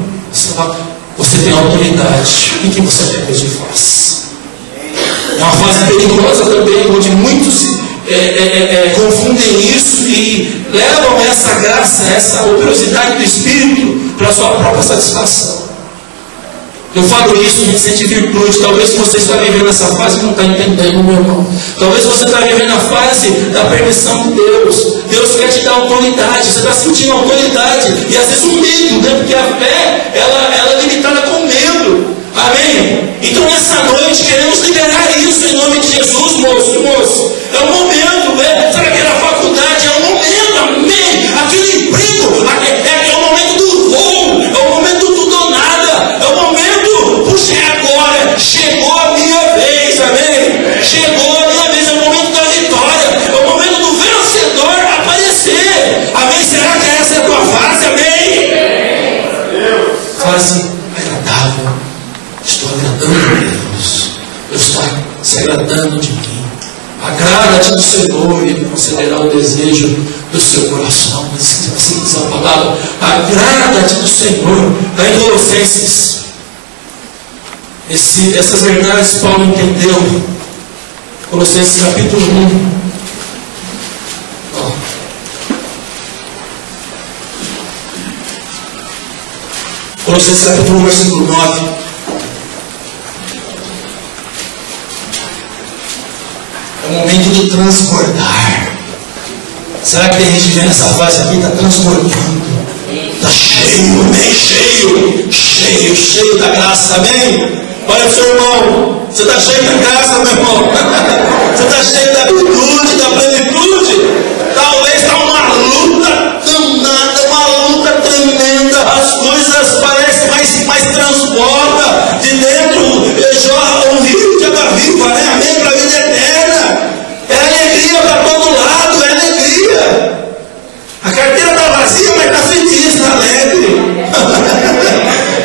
você tem autoridade, o que você quer que eu faça? É uma fase perigosa também, onde muitos confundem isso e levam essa graça, essa operosidade do Espírito para a sua própria satisfação. Eu falo isso, a gente sente virtude. Talvez você está vivendo essa fase e não está entendendo, meu irmão. Talvez você está vivendo a fase da permissão de Deus. Deus quer te dar autoridade, você está sentindo autoridade e às vezes um medo, né? Porque a fé, ela é limitada com medo. Amém? Então nessa noite queremos liberar isso em nome de Jesus, moço. É o momento, né? Sabe aquela faculdade? É o momento, amém? Aquele emprego, é o momento do voo, é o momento do tudo ou nada, é o momento, puxa, é agora, chegou a minha vez, amém? Chegou a minha vez, é o momento da vitória, é o momento do vencedor aparecer, amém? Será que essa é a tua fase, amém? Fase agradável. Estou agradando a Deus. Deus está se agradando de mim. Agrada-te do Senhor e Ele concederá o desejo do seu coração. Assim diz a palavra. Agrada-te do Senhor. Está em Colossenses. Essas verdades Paulo entendeu. Colossenses capítulo 1. Colossenses capítulo 1, versículo 9. É o momento de transbordar. Será que tem gente vendo essa fase aqui? Está transbordando. Está cheio, bem cheio. Cheio da graça, amém? Olha o seu irmão. Você está cheio da graça, meu irmão. Você está cheio da virtude, da plenitude. Talvez está uma luta danada, uma luta tremenda. As coisas parecem mais transborda. De dentro jorra um rio de água viva, né? Amém? Para a vida eterna. É alegria para todo lado, é alegria. A carteira está vazia, mas está feliz, está alegre.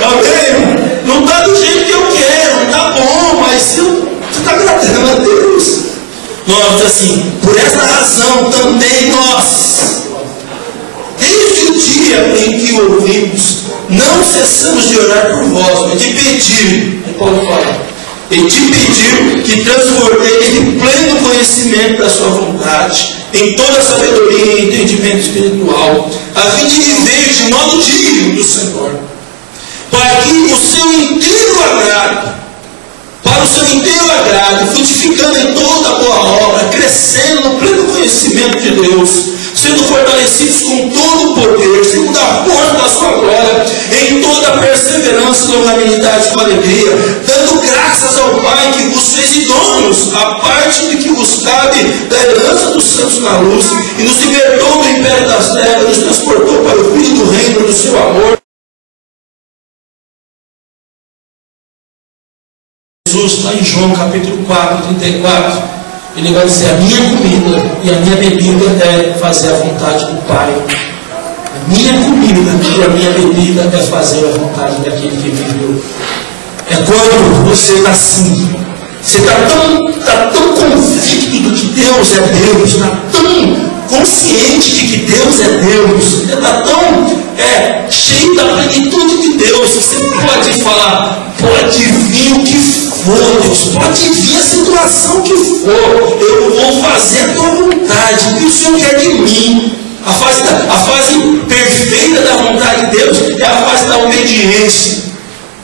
Amém? Não está do jeito que eu quero, não está bom, mas você está agradando a Deus. Nós, assim, por essa razão também nós, desde o dia em que o ouvimos, não cessamos de orar por vós, e de pedir, Paulo fala, e de pedir que transformei em pleno conhecimento da sua vontade, em toda sabedoria e entendimento espiritual, a fim de viver de modo digno do Senhor, para que o seu inteiro agrado, frutificando em toda boa obra, crescendo no pleno conhecimento de Deus, sendo fortalecidos com todo o poder, segundo a força da sua glória, em toda a perseverança e longanimidade com alegria, dando graças ao Pai que vos fez idôneos, a parte de que vos cabe da herança dos santos na luz, e nos libertou do império das trevas, nos transportou para o Filho do reino do seu amor. Jesus, lá em João capítulo 4, 34, ele vai dizer: a minha comida e a minha bebida é fazer a vontade do Pai. A minha comida e a minha bebida é fazer a vontade daquele que me enviou. É quando você está assim, você está tão convicto de que Deus é Deus, está tão consciente de que Deus é Deus, você está tão cheio da plenitude de Deus, que você pode falar, pode vir o que for, Deus, pode vir a situação que for, eu vou fazer a tua vontade, o que o Senhor quer de mim. A fase perfeita da vontade de Deus é a fase da obediência.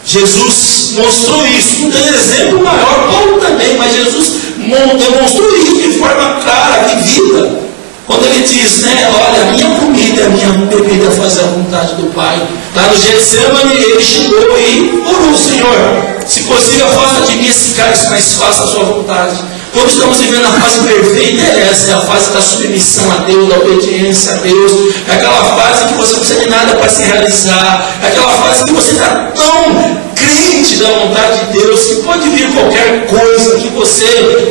Jesus mostrou isso, não tem exemplo maior, Paulo também, mas Jesus demonstrou isso de forma clara, vivida. Quando ele diz, olha, a minha comida, a minha bebida é fazer a vontade do Pai. Lá no Getsemane, ele chegou e orou: Senhor, se possível, afasta de mim esse cálice, mas faça a sua vontade. Quando estamos vivendo a fase perfeita, essa é a fase da submissão a Deus, da obediência a Deus. É aquela fase que você não precisa de nada para se realizar. É aquela fase que você está tão crente da vontade de Deus, que pode vir qualquer coisa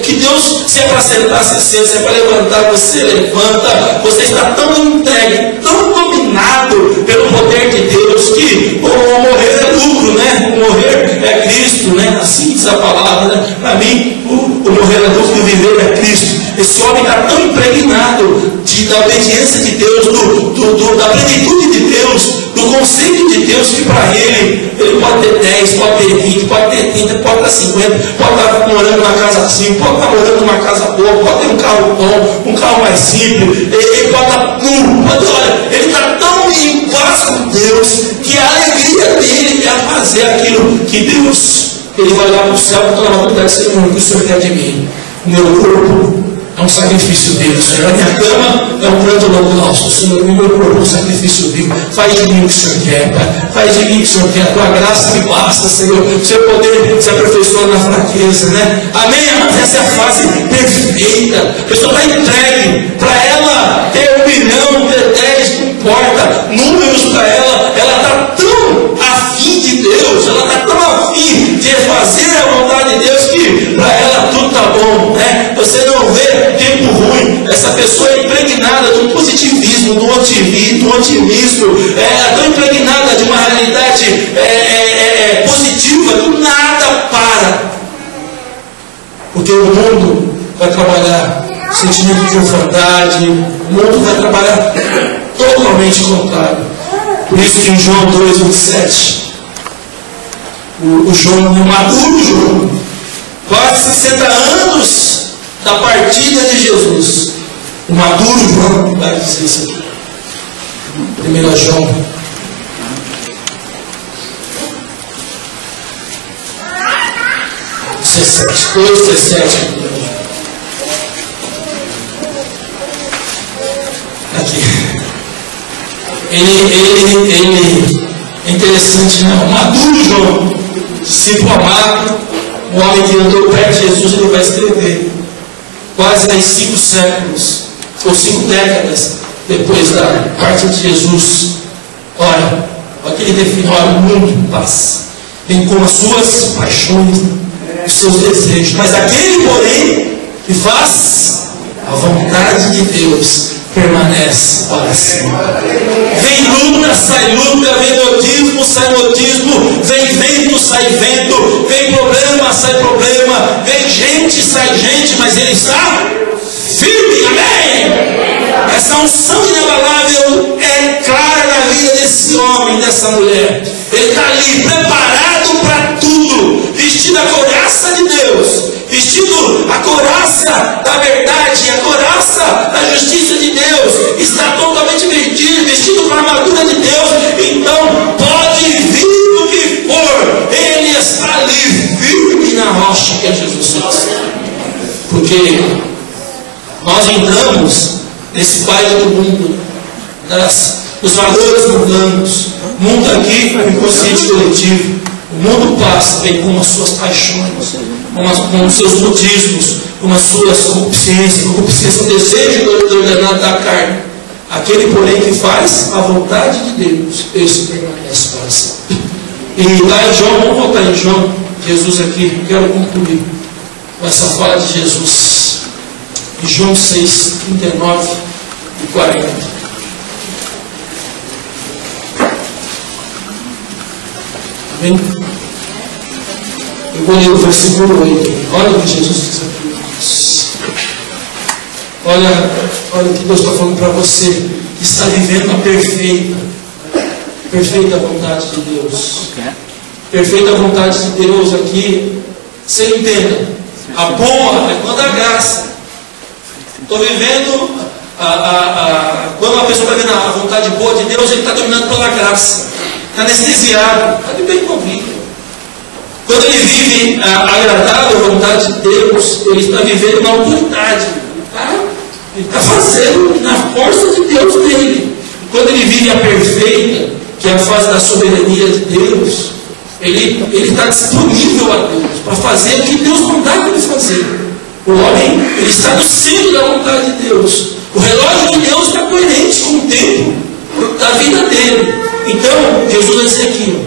que Deus, se é para sentar, se senta, se é para levantar, você levanta. Você está tão entregue, tão dominado pelo poder de Deus, que o morrer é lucro, o morrer é Cristo, assim diz a palavra, Para mim, o morrer é lucro e o viver é Cristo. Esse homem está tão impregnado da obediência de Deus, da plenitude de Deus, do conceito de Deus, que para ele pode ter 10, pode ter 20, pode ter 30, pode ter 50, pode estar morando numa casa assim, pode estar morando numa casa boa, pode ter um carro bom, um carro mais simples, ele pode estar olha, ele está tão em paz com Deus, que a alegria dele é fazer aquilo que Deus, ele vai olhar para o céu com toda a vontade, Senhor, o que o Senhor quer de mim? O meu corpo é um sacrifício vivo, Senhor. A minha cama é um grande holocausto, Senhor. O meu corpo é um sacrifício vivo. Faz de mim o que o Senhor quer, Pai. Faz de mim o que o Senhor quer. A tua graça me basta, Senhor. O seu poder se aperfeiçoa na fraqueza, Amém? Essa é a fase perfeita. A pessoa está entregue. Para ela ter 1 milhão, ter 10, não importa. Números para ela está tão afim de Deus, ela está tão afim de fazer a vontade de Deus, que para ela tudo está bom, Você não vê tempo ruim. Essa pessoa é impregnada de um positivismo, do otimismo, tão impregnada de uma realidade positiva, que nada para. Porque o mundo vai trabalhar sentimento de orfandade, o mundo vai trabalhar totalmente contrário. Por isso que em João 2:27, o João, o maduro João, quase 60 anos da partida de Jesus, o maduro João vai dizer isso aqui. 1 João 2:17. Aqui. Ele é interessante, O maduro João, discípulo amado, o homem que andou perto de Jesus, ele vai escrever. Quase aí 5 séculos, ou 5 décadas depois da parte de Jesus. Olha o que ele define: olha, o mundo passa, vem com as suas paixões, os seus desejos, mas aquele, porém, que faz a vontade de Deus, permanece para sempre. Vem luta, sai luta, vem modismo, sai modismo, vem vento, sai vento, vem problema, sai problema, vem gente, sai gente, mas ele está firme, amém? Essa unção inabalável é clara na vida desse homem, dessa mulher. Ele está ali preparado para tudo, vestido a couraça de Deus, vestido a couraça da verdade, a couraça da justiça de Deus, está totalmente vestido com a armadura de Deus. Então pode vir o que for, ele está ali firme na rocha que é Jesus Cristo. Porque nós entramos nesse baile do mundo, dos valores mundanos. O mundo aqui é um inconsciente coletivo. O mundo passa, vem com as suas paixões, com os seus modismos, com as suas concupiscências, o desejo do ordenado da carne. Aquele, porém, que faz a vontade de Deus, esse permanece para sempre. E lá em João, vamos voltar em João Jesus aqui, quero concluir com essa fala de Jesus em João 6, 39 e 40. Amém? Eu vou ler o versículo 8. Olha o que Jesus diz aqui. Olha o que Deus está falando para você, que está vivendo a perfeita vontade de Deus. Perfeita vontade de Deus aqui, você entenda, a boa é quando a graça. Estou vivendo, quando uma pessoa está vendo a vontade boa de Deus, ele está dominando pela graça, está anestesiado, está de bem convicto. Quando ele vive a agradável vontade de Deus, ele está vivendo na autoridade, ele está fazendo na força de Deus dele. Quando ele vive a perfeita, que é a fase da soberania de Deus, ele está disponível a Deus para fazer o que Deus não dá para ele fazer. O homem, ele está no centro da vontade de Deus. O relógio de Deus está coerente com o tempo da vida dele. Então, Jesus vai dizer aqui,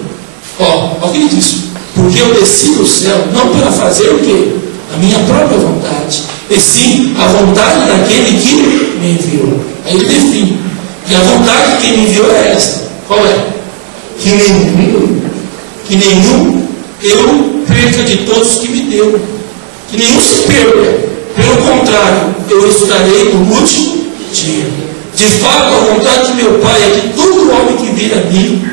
olha o que ele diz: porque eu desci do céu não para fazer o quê? A minha própria vontade, e sim a vontade daquele que me enviou. Aí ele define. E a vontade de quem me enviou é esta. Qual é? Que nenhum eu perca de todos que me deu. Que nenhum se perca. Pelo contrário, eu estarei no último dia. De fato, a vontade de meu Pai é que todo homem que vir a mim,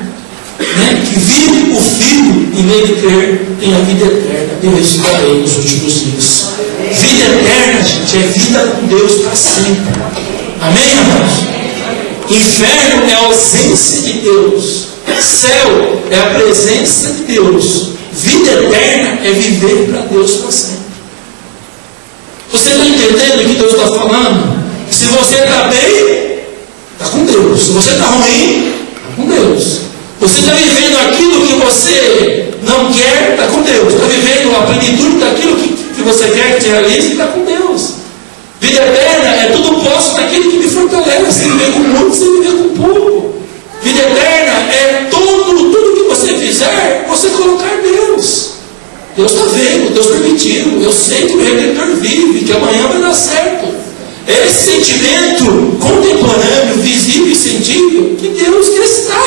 que vive o Filho e nele crer, tenha vida eterna. Eu ressuscitarei nos últimos dias. Vida eterna, gente, é vida com Deus para sempre. Amém, amados? Inferno é a ausência de Deus. Céu é a presença de Deus. Vida eterna é viver para Deus para sempre. Você está entendendo o que Deus está falando? Se você está bem, está com Deus. Se você está ruim, está com Deus. Você está vivendo aquilo que você não quer, está com Deus. Está vivendo a plenitude daquilo que você quer que te realize, está com Deus. Vida eterna é tudo posso daquele que me fortalece. Você viver com muito, você viver com pouco. Vida eterna é tudo que você fizer, você colocar Deus. Deus está vendo, Deus permitiu. Eu sei que o Redentor vive, que amanhã vai dar certo. É esse sentimento contemporâneo, visível e sensível, que Deus está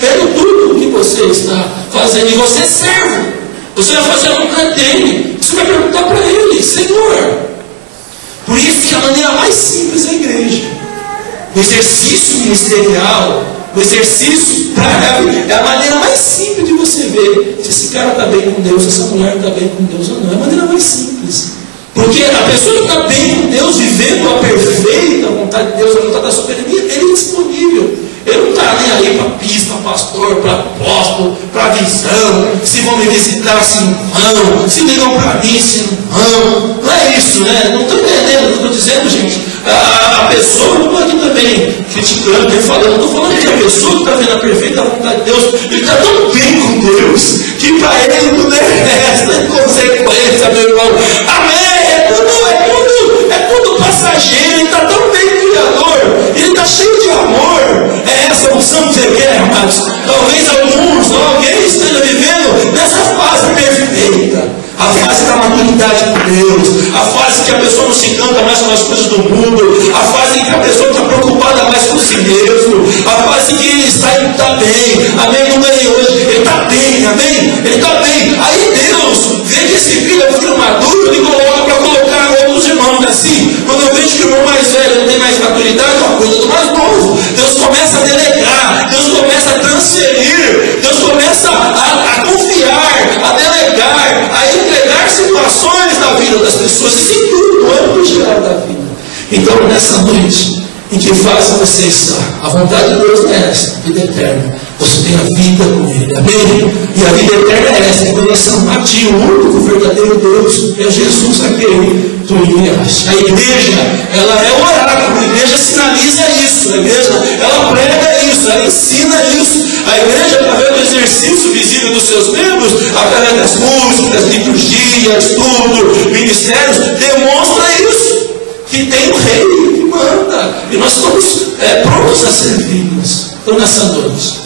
vendo tudo que você está fazendo. E você serve. Você vai fazer a vontade dele. Você vai perguntar para ele: Senhor. Por isso que a maneira mais simples é a igreja. O exercício ministerial, o exercício é a maneira mais simples de você ver se esse cara está bem com Deus, se essa mulher está bem com Deus ou não. É a maneira mais simples. Porque a pessoa que está bem com Deus, vivendo a perfeita vontade de Deus, a vontade da soberania, ele é disponível. Ele não está nem aí para bispo, para pastor, para apóstolo, para visão, se vão me visitar, se não vão, se ligam para mim, se não vão. Não é isso, né? Não estou entendendo o que estou dizendo, gente. A pessoa, não estou aqui também criticando, falando, estou falando que a pessoa que está vendo a perfeita vontade de Deus, ele está tão bem com Deus, que para ele não é consequência, meu irmão. Amém! É tudo passageiro, ele está tão bem com o Criador, ele está cheio de amor. É essa unção que você quer, amados. Talvez alguém esteja vivendo nessa fase perfeita, a fase da maturidade com Deus, a fase que a pessoa não se encanta mais com as coisas do mundo, a fase em que a pessoa está preocupada mais com si mesmo, a fase que ele está bem, amém, não ganhei hoje, ele está bem, amém, ele está bem. Aí Deus vê que esse filho é um filho maduro e coloca para colocar outros irmãos assim. Quando eu vejo que o irmão mais velho não tem mais maturidade, eu cuido do mais novo. Deus começa a delegar, Deus começa a transferir, Deus começa a confiar, a delegar, a entregar situações na vida das pessoas, isso em tudo, no âmbito geral da vida. Então, nessa noite, em que fase você está? A vontade de Deus é essa, vida eterna. Você tem a vida com Ele, amém? E a vida eterna é essa, conhecendo a Ti, o único verdadeiro Deus, é Jesus aquele tu enviaste. A igreja, ela é o oráculo, a igreja sinaliza isso, a igreja, ela prega isso, ela ensina isso. A igreja, através do exercício visível dos seus membros, através das músicas, liturgias, estudo, ministérios, demonstra isso, que tem o rei que manda, e nós estamos prontos a servi-los. Então, nessa noite,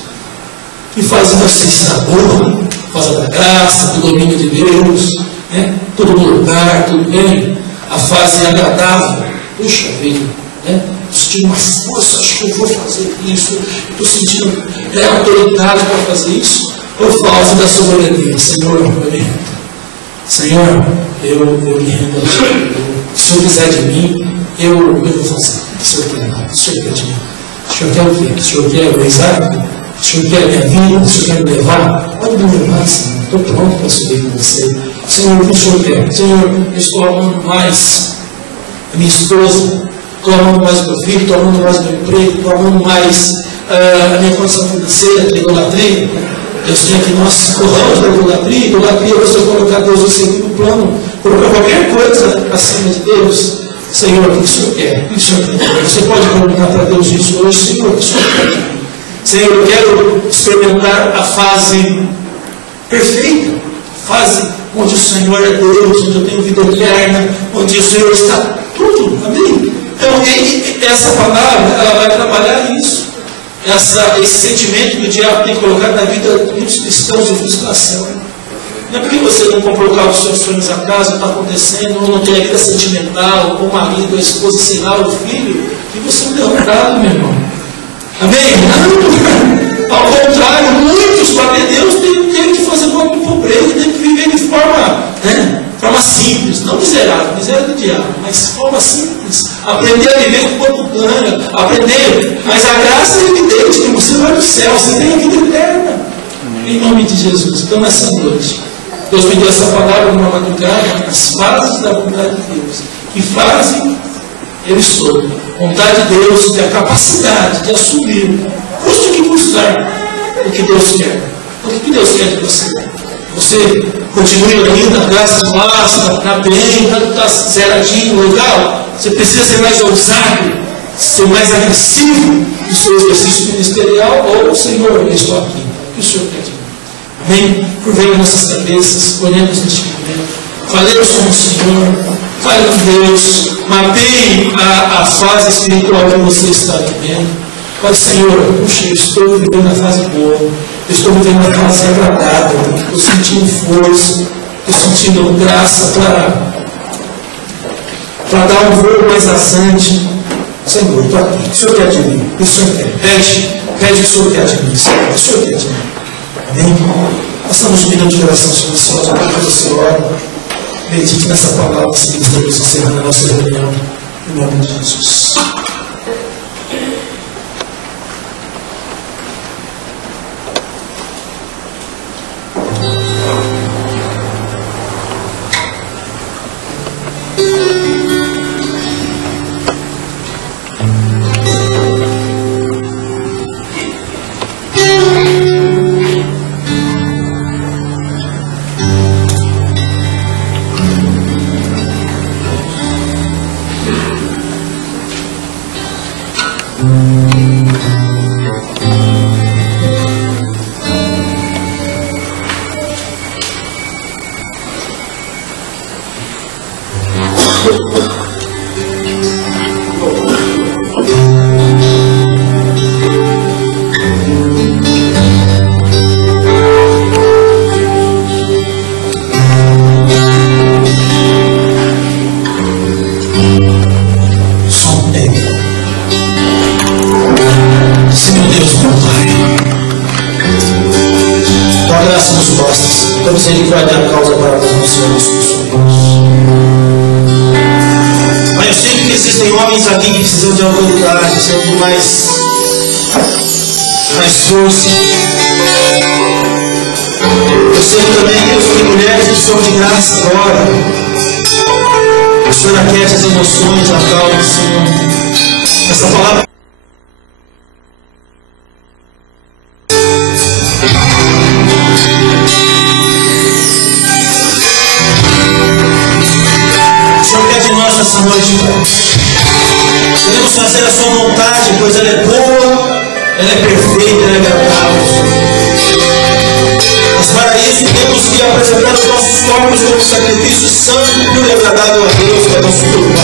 que faz você estar boa, causa da graça, do domínio de Deus, né? Tudo no lugar, tudo bem, a fase agradável, puxa vida, né? Estou sentindo uma força, acho que eu vou fazer isso, estou sentindo autoridade para fazer isso, ou fase da soberania, Senhor, eu me rendo. Senhor, eu me rendo a Ti, se o Senhor quiser de mim, eu vou fazer, o Senhor quer não, o Senhor quer de mim, o Senhor quer o quê? O Senhor quer o Isaac? O Senhor quer a minha vida? O Senhor quer me levar? Pode me levar, Senhor, estou pronto para subir com você. Senhor, o que o Senhor quer? Senhor, eu estou amando mais a minha esposa, estou amando mais o meu filho, estou amando mais o meu emprego, estou amando mais a minha condição financeira, a idolatria. Deus quer que nós corramos da idolatria. Idolatria é você colocar Deus em segundo plano, colocar qualquer coisa acima de Deus. Senhor, o que o Senhor quer? O que o Senhor quer? Você pode perguntar para Deus isso hoje, Senhor, o que o Senhor quer? Senhor, eu quero experimentar a fase perfeita, fase onde o Senhor é Deus, onde eu tenho vida eterna, onde o Senhor está tudo, amém? Então, essa palavra, ela vai trabalhar isso, esse sentimento que o diabo tem colocado na vida de muitos cristãos de frustração. Não é porque você não comprou o carro dos seus sonhos a casa, não está acontecendo, ou não tem a vida sentimental, com o marido, a esposa, sei lá, o filho, que você é um derrotado, meu irmão. Amém? Não. Ao contrário, muitos, para ter Deus, têm que fazer uma pobreza, têm que viver de forma simples, não miserável, miséria do diabo, mas de forma simples. Aprender a viver com quanto ganha, aprender. Mas a graça é evidente que você vai do céu, você tem a vida eterna. Em nome de Jesus. Então, nessa noite, Deus me deu essa palavra numa madrugada, as fases da vontade de Deus. Que fase eu estou? Vontade de Deus tem a capacidade de assumir, custe o que custar, o que Deus quer. O que Deus quer de você? Você continue ali na graça massa, na bem, está zeradinho, legal? Você precisa ser mais ousado, ser mais agressivo no seu exercício ministerial, ou Senhor, eu estou aqui. O que o Senhor quer de mim? Amém? Curvemos nossas cabeças, olhemos neste momento, falemos com o Senhor, fale com Deus, mapeie a fase espiritual que você está vivendo. Fale, Senhor, puxa, eu estou vivendo a fase boa, eu estou vivendo a fase agradável, estou sentindo força, estou sentindo graça para dar um voo mais rasante. Senhor, estou aqui, o Senhor quer de mim, o Senhor quer, pede o Senhor quer de mim, Senhor, o Senhor quer de mim. Amém? Passamos um minuto de oração silenciosa, depois você ora, medite nessa palavra, se estamos encerrando a nossa reunião, em nome de Jesus. Podemos fazer a sua vontade, pois ela é boa, ela é perfeita, ela é agradável. Mas para isso temos que apresentar os nossos corpos como sacrifício santo, puro e agradável a Deus, que é nosso culto.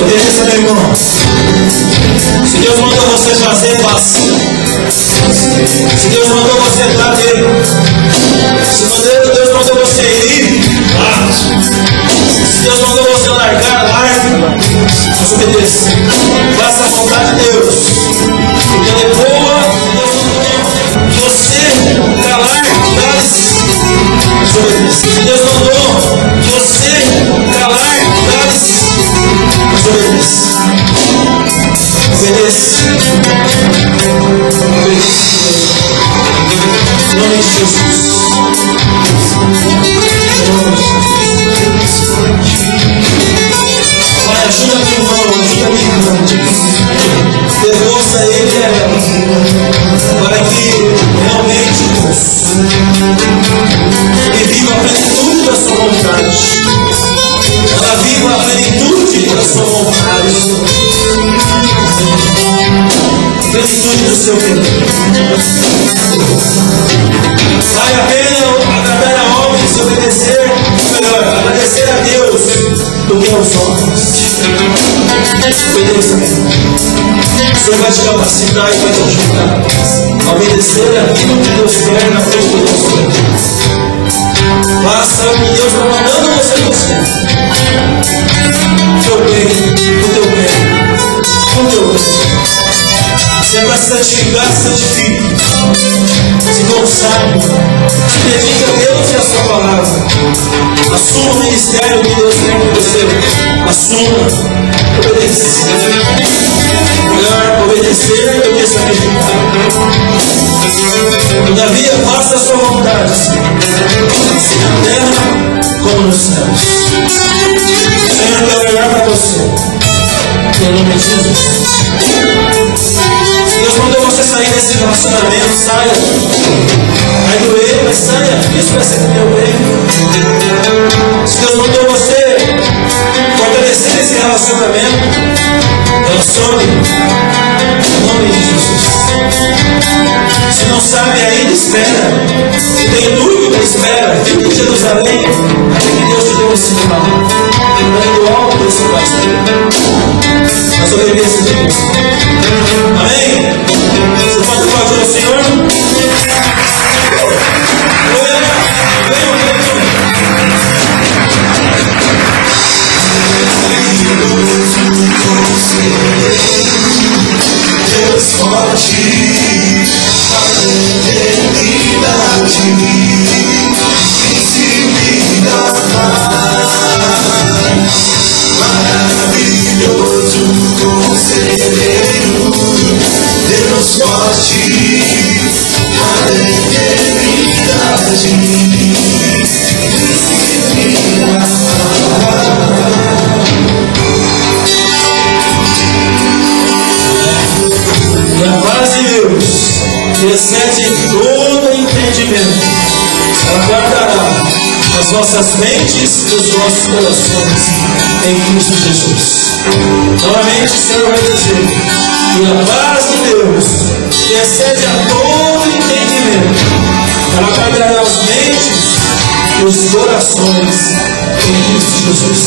Obedeça, meu irmão. Se Deus mandou você fazer, faça. Se Deus mandou você entrar nele, se Deus mandou você ir, vá. Se Deus mandou você largar, largue. Mas obedeça. Faça a vontade de Deus. Porque ela é boa. Que você calar, cale-se. Mas obedeça. Se Deus mandou que você calar, cale-se. Mas obedeça. Obedeça. Em nome de Jesus. Pai, ajuda meu irmão, ajuda minha irmã. Devolva ele e ela, para que realmente, Deus, ele viva a plenitude da sua vontade. Ela viva a plenitude da sua vontade. Plenitude do seu querer. Vale a pena agradar a homens e obedecer, melhor, agradecer a Deus do que aos homens. Obedeça, o Senhor vai te capacitar e vai te ajudar a obedecer aquilo que Deus quer na frente do Deus quer. Faça o que Deus está mandando você fazer. O teu bem, o teu bem, o teu bem. Se é para santificar, santifique. Se consagre. Se dedique a Deus e a sua palavra. Assuma o ministério que Deus tem com você. Assuma. Obedeça. Melhor obedecer do que sacrificar. Todavia, faça a sua vontade, assim na terra como nos céus. O Senhor quer olhar para você. Em nome de Jesus. Deus mandou você sair desse relacionamento, saia. mas saia, isso vai ser meu bem. Se Deus mandou você fortalecer esse relacionamento, relacione em nome de Jesus. Se não sabe ainda, espera. Se tem dúvida, espera. Fique em Jerusalém, até que Deus te deu esse sinal. Lembrando alto desse pastor. Nós obedecemos a Deus. Amém? Você pode fazer ao Senhor? Deus forte, a eternidade, infinita paz, maravilhoso conselheiro. Deus forte, a eternidade, infinita paz. E a paz de Deus, que excede todo entendimento, ela guardará as nossas mentes e os nossos corações em Cristo Jesus. Novamente o Senhor vai dizer: e a paz de Deus, que excede a todo entendimento, ela guardará as mentes e os corações em Cristo Jesus.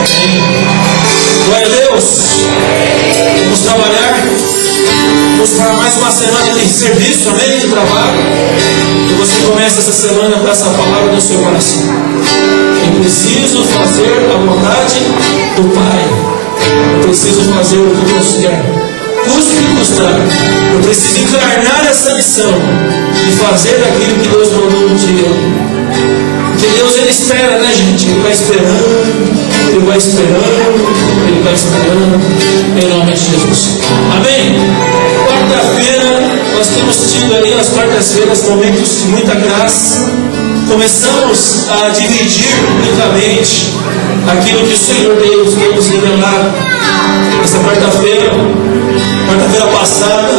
Amém. Glória a Deus. Vamos trabalhar. Vamos para mais uma semana de serviço, amém? De trabalho. E você começa essa semana com essa palavra no seu coração: eu preciso fazer a vontade do Pai. Eu preciso fazer o que Deus quer, custe o que custar. Eu preciso encarnar essa missão e fazer aquilo que Deus mandou no dia. Porque Deus, Ele espera, né, gente? Ele vai esperando, Ele vai esperando, Ele vai esperando, em nome de Jesus. Amém? Quarta-feira, nós temos tido aí as quartas-feiras momentos de muita graça. Começamos a dividir publicamente aquilo que o Senhor Deus tem nos revelado. Essa quarta-feira passada,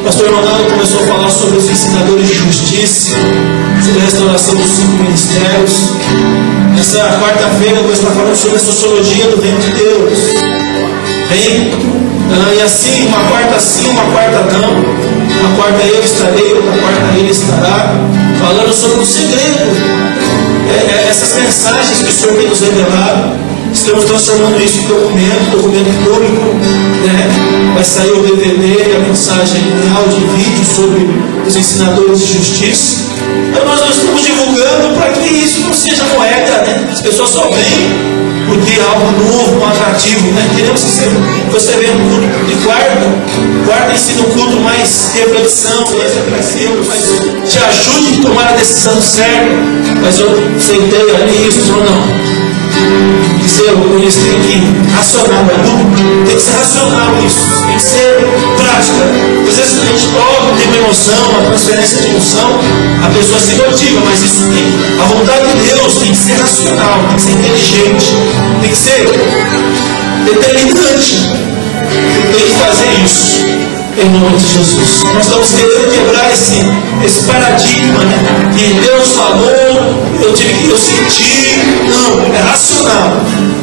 o pastor Ronaldo começou a falar sobre os ensinadores de justiça, sobre a restauração dos 5 ministérios. Nessa quarta-feira, eu vou estar falando sobre a sociologia do reino de Deus. Bem, e assim, uma quarta sim, uma quarta não. Uma quarta eu estarei, outra quarta ele estará. Falando sobre o segredo. Essas mensagens que o Senhor tem nos revelado. Estamos transformando isso em documento público, né? Vai sair o DVD, a mensagem em áudio e vídeo sobre os ensinadores de justiça. Então nós estamos divulgando para que isso não seja moeda, né? As pessoas só vêm porque é algo novo, atrativo, né? Queremos que você venha no culto de quarta ensina um culto mais reflexão, mais reflexivo, mas te ajude a tomar a decisão certa. Mas eu sentei ali e isso não. Isso tem que racional, tem que ser racional isso, tem que ser prática. Às vezes a gente toca, tem uma emoção, uma transferência de emoção, a pessoa se motiva, mas isso tem, a vontade de Deus tem que ser racional, tem que ser inteligente, tem que ser determinante, tem que fazer isso em nome de Jesus. Nós estamos querendo quebrar esse paradigma, né? Que Deus falou, eu senti, não, é racional.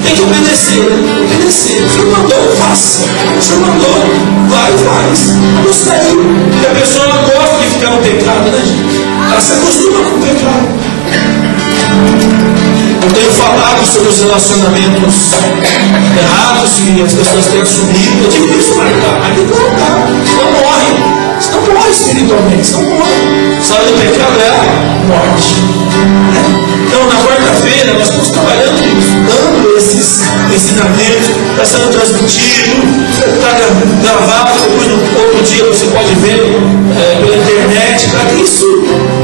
Tem que obedecer, obedecer. O Senhor mandou, faça. O Senhor mandou, vai, faz. Não saiu. E a pessoa não gosta de ficar no pecado, né, gente? Ela se acostuma com o pecado. Eu tenho falado sobre os relacionamentos errados que as pessoas têm assumido. Eu tive que isso marcar, mas tem que colocar. Não morre. Você não morre espiritualmente, você não morre. Sabe do pecado é a morte. Então, na quarta-feira, nós estamos trabalhando, dando esses ensinamentos, está sendo transmitido, está gravado, depois no outro dia você pode ver pela internet, para que isso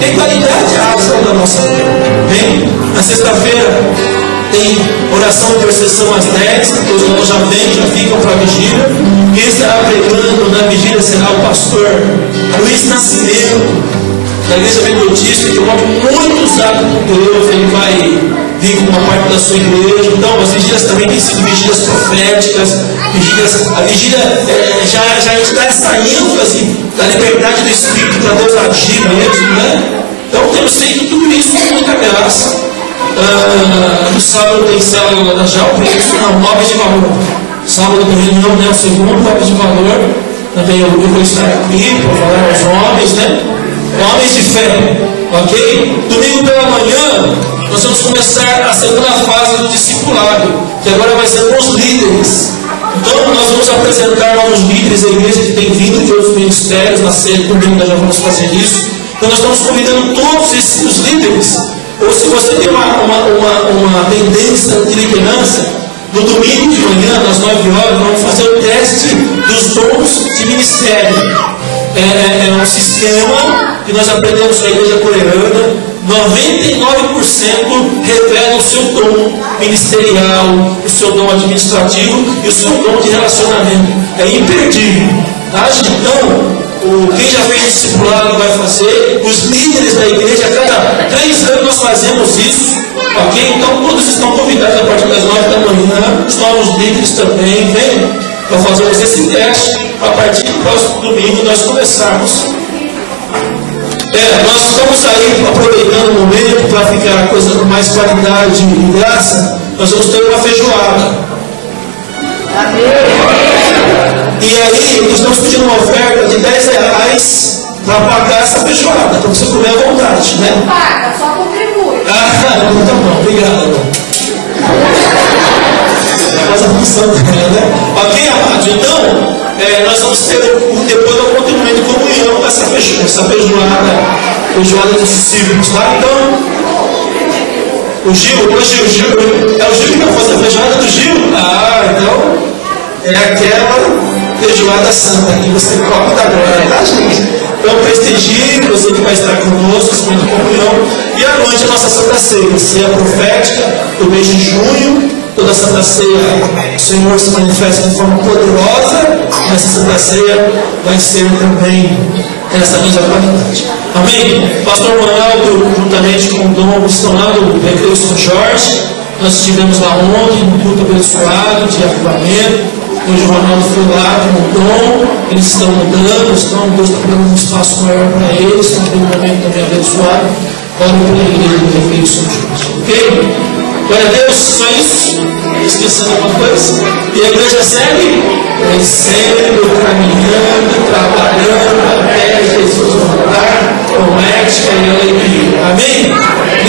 tenha qualidade a razão da nossa vida. Bem, na sexta-feira tem oração de intercessão às 10, todos nós já ficam para a vigília. Quem estará pregando na vigília será o pastor Luiz Nascimento, da igreja metodista, que move muito usado por Deus. Ele vai vir com uma parte da sua igreja. Então, as vigílias também têm sido vigílias proféticas. A vigília já está essa ênfase da liberdade do Espírito para Deus agir mesmo, né? Então temos feito tudo isso com muita graça. No sábado tem célula da JAL, isso não, 9 de valor. Sábado da reunião, né, o segundo 9 de valor. Também eu vou estar aqui para falar aos homens, né? Homens de fé, ok? Domingo pela manhã, nós vamos começar a segunda fase do discipulado, que agora vai ser com os líderes. Então, nós vamos apresentar novos líderes da igreja que tem vindo de outros ministérios, na série domingo nós já vamos fazer isso. Então, nós estamos convidando todos esses líderes. Ou se você tem uma tendência de liderança, no domingo de manhã, às 9 horas, vamos fazer o teste dos dons de ministério. É um sistema que nós aprendemos na igreja coreana. 99% revela o seu dom ministerial, o seu dom administrativo e o seu dom de relacionamento. É imperdível. Tá? Então, quem já fez discipulado vai fazer, os líderes da igreja, a cada 3 anos nós fazemos isso, ok? Então todos estão convidados a partir das 9 da manhã, os novos líderes também, vem para fazermos esse teste, a partir do próximo domingo nós começarmos. Nós estamos aí aproveitando o momento para ficar a coisa com mais qualidade e graça, nós vamos ter uma feijoada. E aí, nós estamos pedindo uma oferta de R$10 para pagar essa feijoada, para você comer à vontade, né? Não paga, só contribui. Tá bom, obrigado. Faz a função dela, né? Ok, amados? Então, nós vamos ter depois o contribuinte de comunhão com essa feijoada dos discípulos, tá? Então, o Gil, é o Gil que vai fazer a feijoada do Gil? Então, é aquela feijoada santa que você come da glória, tá, gente? Então, prestigie você que vai estar conosco, segundo comunhão, e à noite a nossa Santa Ceia, ceia profética, do mês de junho, toda a Santa Ceia, o Senhor se manifesta de forma poderosa, nessa Santa Ceia vai ser também essa mesma qualidade. Amém? Pastor Ronaldo, juntamente com o Dom, estão lá no Recreio São Jorge, nós estivemos lá ontem, no culto abençoado, de avivamento. Hoje o Ronaldo foi lá com o Dom, eles estão mudando, Deus está dando um espaço maior para eles, estão tendo um momento também abençoado. Ora para a igreja do Recreio São Jorge, ok? Glória a Deus, só isso? Esquecendo alguma coisa? E a igreja segue? Crescendo, caminhando, trabalhando, até Jesus voltar, com ética e alegria. Amém?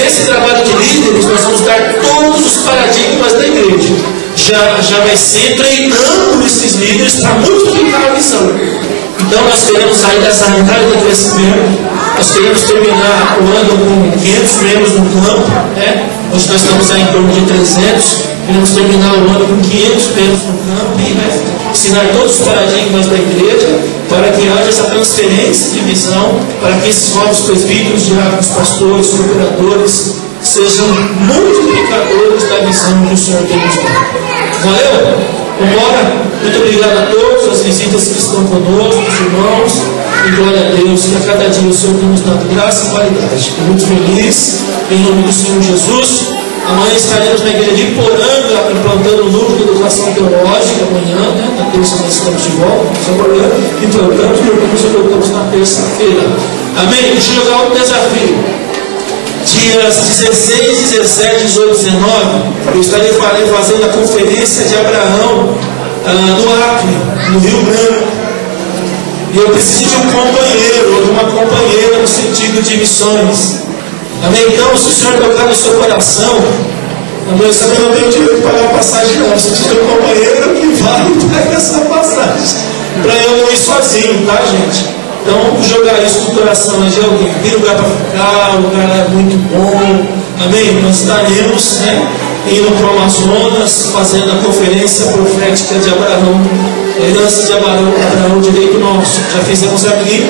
Nesse trabalho de líderes, nós vamos dar todos os paradigmas da igreja. Já vai ser treinando esses líderes para multiplicar a missão. Então nós queremos sair dessa realidade de crescimento. Nós queremos terminar o ano com 500 membros no campo, né? Hoje nós estamos aí em torno de 300. Queremos terminar o ano com 500 membros no campo e ensinar todos os paradigmas da igreja para que haja essa transferência de visão, para que esses novos presbíteros, diáconos, pastores, cooperadores sejam multiplicadores da visão que o Senhor tem nos dado. Valeu? Vambora? Muito obrigado a todos, as visitas que estão conosco, os irmãos, e glória a Deus, que a cada dia o Senhor tem nos dado graça e qualidade. Estou muito feliz, em nome do Senhor Jesus. Amanhã estaremos na igreja de Iporanga, implantando o núcleo de educação teológica, amanhã, né? Na terça nós estamos de volta, implantamos e nós voltamos na terça-feira. Amém? Deixa eu jogar outro desafio. Dias 16, 17, 18, 19, eu estarei fazendo a conferência de Abraão no Acre, no Rio Branco. E eu preciso de um companheiro, ou de uma companheira no sentido de missões. Amém? Então, se o Senhor tocar no seu coração, eu também não tenho direito de pagar a passagem, não. Se tiver um companheiro que vai e paga essa passagem, para eu não ir sozinho, tá, gente? Então, jogar isso no coração de alguém. Tem lugar para ficar, o lugar é muito bom. Amém? Nós estaremos, né, indo para o Amazonas, fazendo a conferência profética de Abraão, a herança de Abraão, direito nosso. Já fizemos aqui.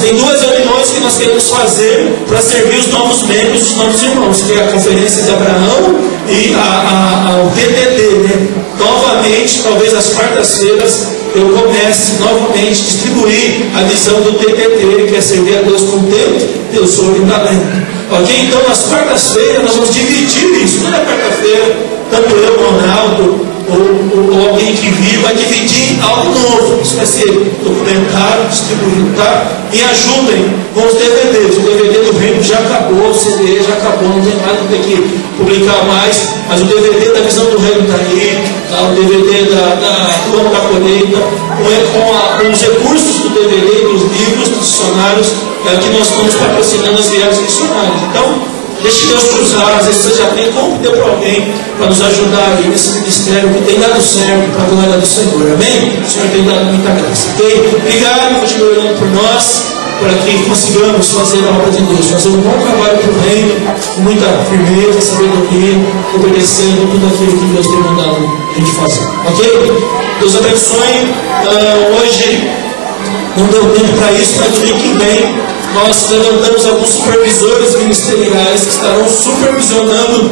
Tem 2 reuniões que nós queremos fazer para servir os novos membros, os novos irmãos, que é a conferência de Abraão e o TTT, né? Novamente, talvez às quartas-feiras, eu comece novamente a distribuir a visão do TTT, que é servir a Deus com tempo, tesouro e talento. Ok? Então, nas quartas-feiras, nós vamos dividir isso. Toda quarta-feira, tanto eu, Ronaldo, ou alguém que vive, vai dividir algo novo. Isso vai ser documentado, distribuído, tá? E ajudem com os DVDs. O DVD do reino já acabou, o CD já acabou, não tem mais, não tem que publicar mais. Mas o DVD da visão do reino está aí, tá? O DVD do ano da colheita, com os recursos do DVD, dos livros, dos dicionários, que nós estamos patrocinando as viagens missionárias. Então, deixe Deus te usar. Às vezes você já tem como ter para alguém para nos ajudar aí nesse ministério que tem dado certo para a glória do Senhor. Amém? O Senhor tem dado muita graça. Ok? Obrigado, continue orando por nós, para que consigamos fazer a obra de Deus, fazer um bom trabalho para o reino, com muita firmeza, sabedoria, obedecendo tudo aquilo que Deus tem mandado a gente fazer. Ok? Deus abençoe. Hoje não deu tempo para isso, mas domingo que vem nós levantamos alguns supervisores ministeriais que estarão supervisionando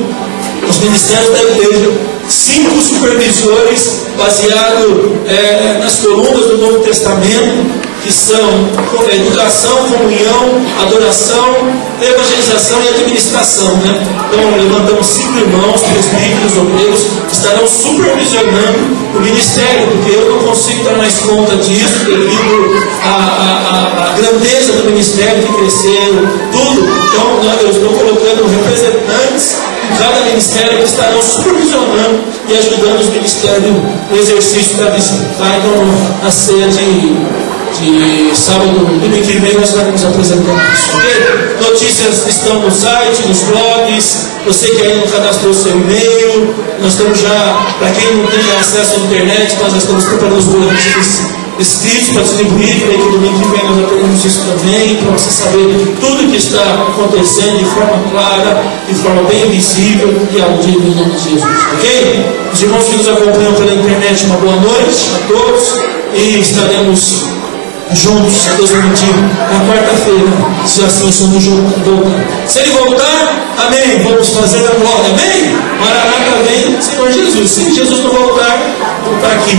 os ministérios da igreja. 5 supervisores baseados nas colunas do Novo Testamento, que são educação, comunhão, adoração, evangelização e administração, né? Então levantamos 5 irmãos, presbíteros, obreiros, que estarão supervisionando o ministério, porque eu não consigo dar mais conta disso devido à grandeza do ministério que cresceu, tudo. Então eu estou colocando representantes em cada ministério que estarão supervisionando e ajudando os ministérios no exercício da missão. Tá? Então a ceia de sábado, domingo que vem, nós vamos apresentar isso, ok? Notícias estão no site, nos blogs. Você que ainda não cadastrou seu e-mail, nós estamos já, para quem não tem acesso à internet, nós já estamos preparando os boletins escritos para distribuir. Creio que domingo que vem nós já teremos isso também, para você saber tudo o que está acontecendo de forma clara, de forma bem visível e audível em nome de Jesus, ok? Os irmãos que nos acompanham pela internet, uma boa noite a todos e estaremos juntos, se Deus permitir, na quarta-feira, se assim somos voltar. Se Ele voltar, amém, vamos fazer a glória, amém? Maranata vem, Senhor Jesus. Se Jesus não voltar, vou estar aqui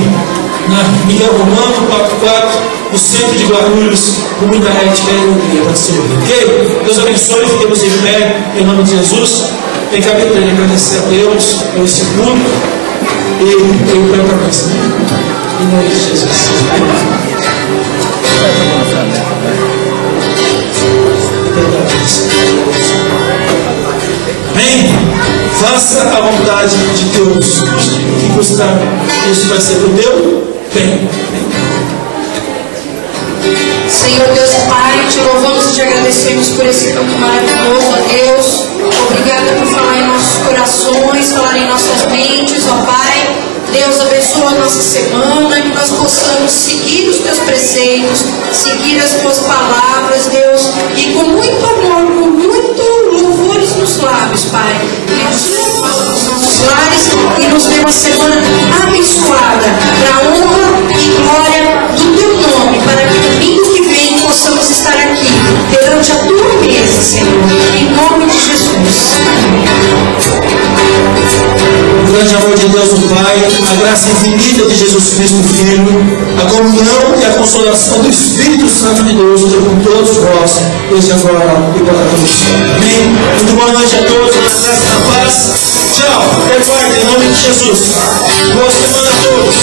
na Miguel Romano 44, no centro de Guarulhos, com muita ética e alegria para servir, ok? Deus abençoe, fiquemos em pé, em nome de Jesus. Tem que agradecer a Deus por esse culto e eu quero para nós, em nome de Jesus. Amém? Faça a vontade de Deus. O que custar, isso vai ser o teu bem. Senhor Deus e Pai, te louvamos e te agradecemos por esse campo maravilhoso, ó Deus. Obrigada por falar em nossos corações, falar em nossas mentes, ó Pai. Deus abençoa a nossa semana, que nós possamos seguir os teus preceitos, seguir as tuas palavras, Deus, e com muito amor, com muito louvores nos lábios, Pai. Nos lares e nos dê uma semana abençoada, para a honra e glória do teu nome, para que domingo que vem possamos estar aqui, perante a tua mesa, Senhor, em nome de Jesus. O grande amor de Deus o Pai, a graça infinita de Jesus Cristo Filho, a comunhão e a consolação do Espírito Santo de Deus seja com todos vós, desde agora e para todos. Amém? Muito boa noite a todos, na graça e na paz. Tchau, até quarta, em nome de Jesus. Boa semana a todos.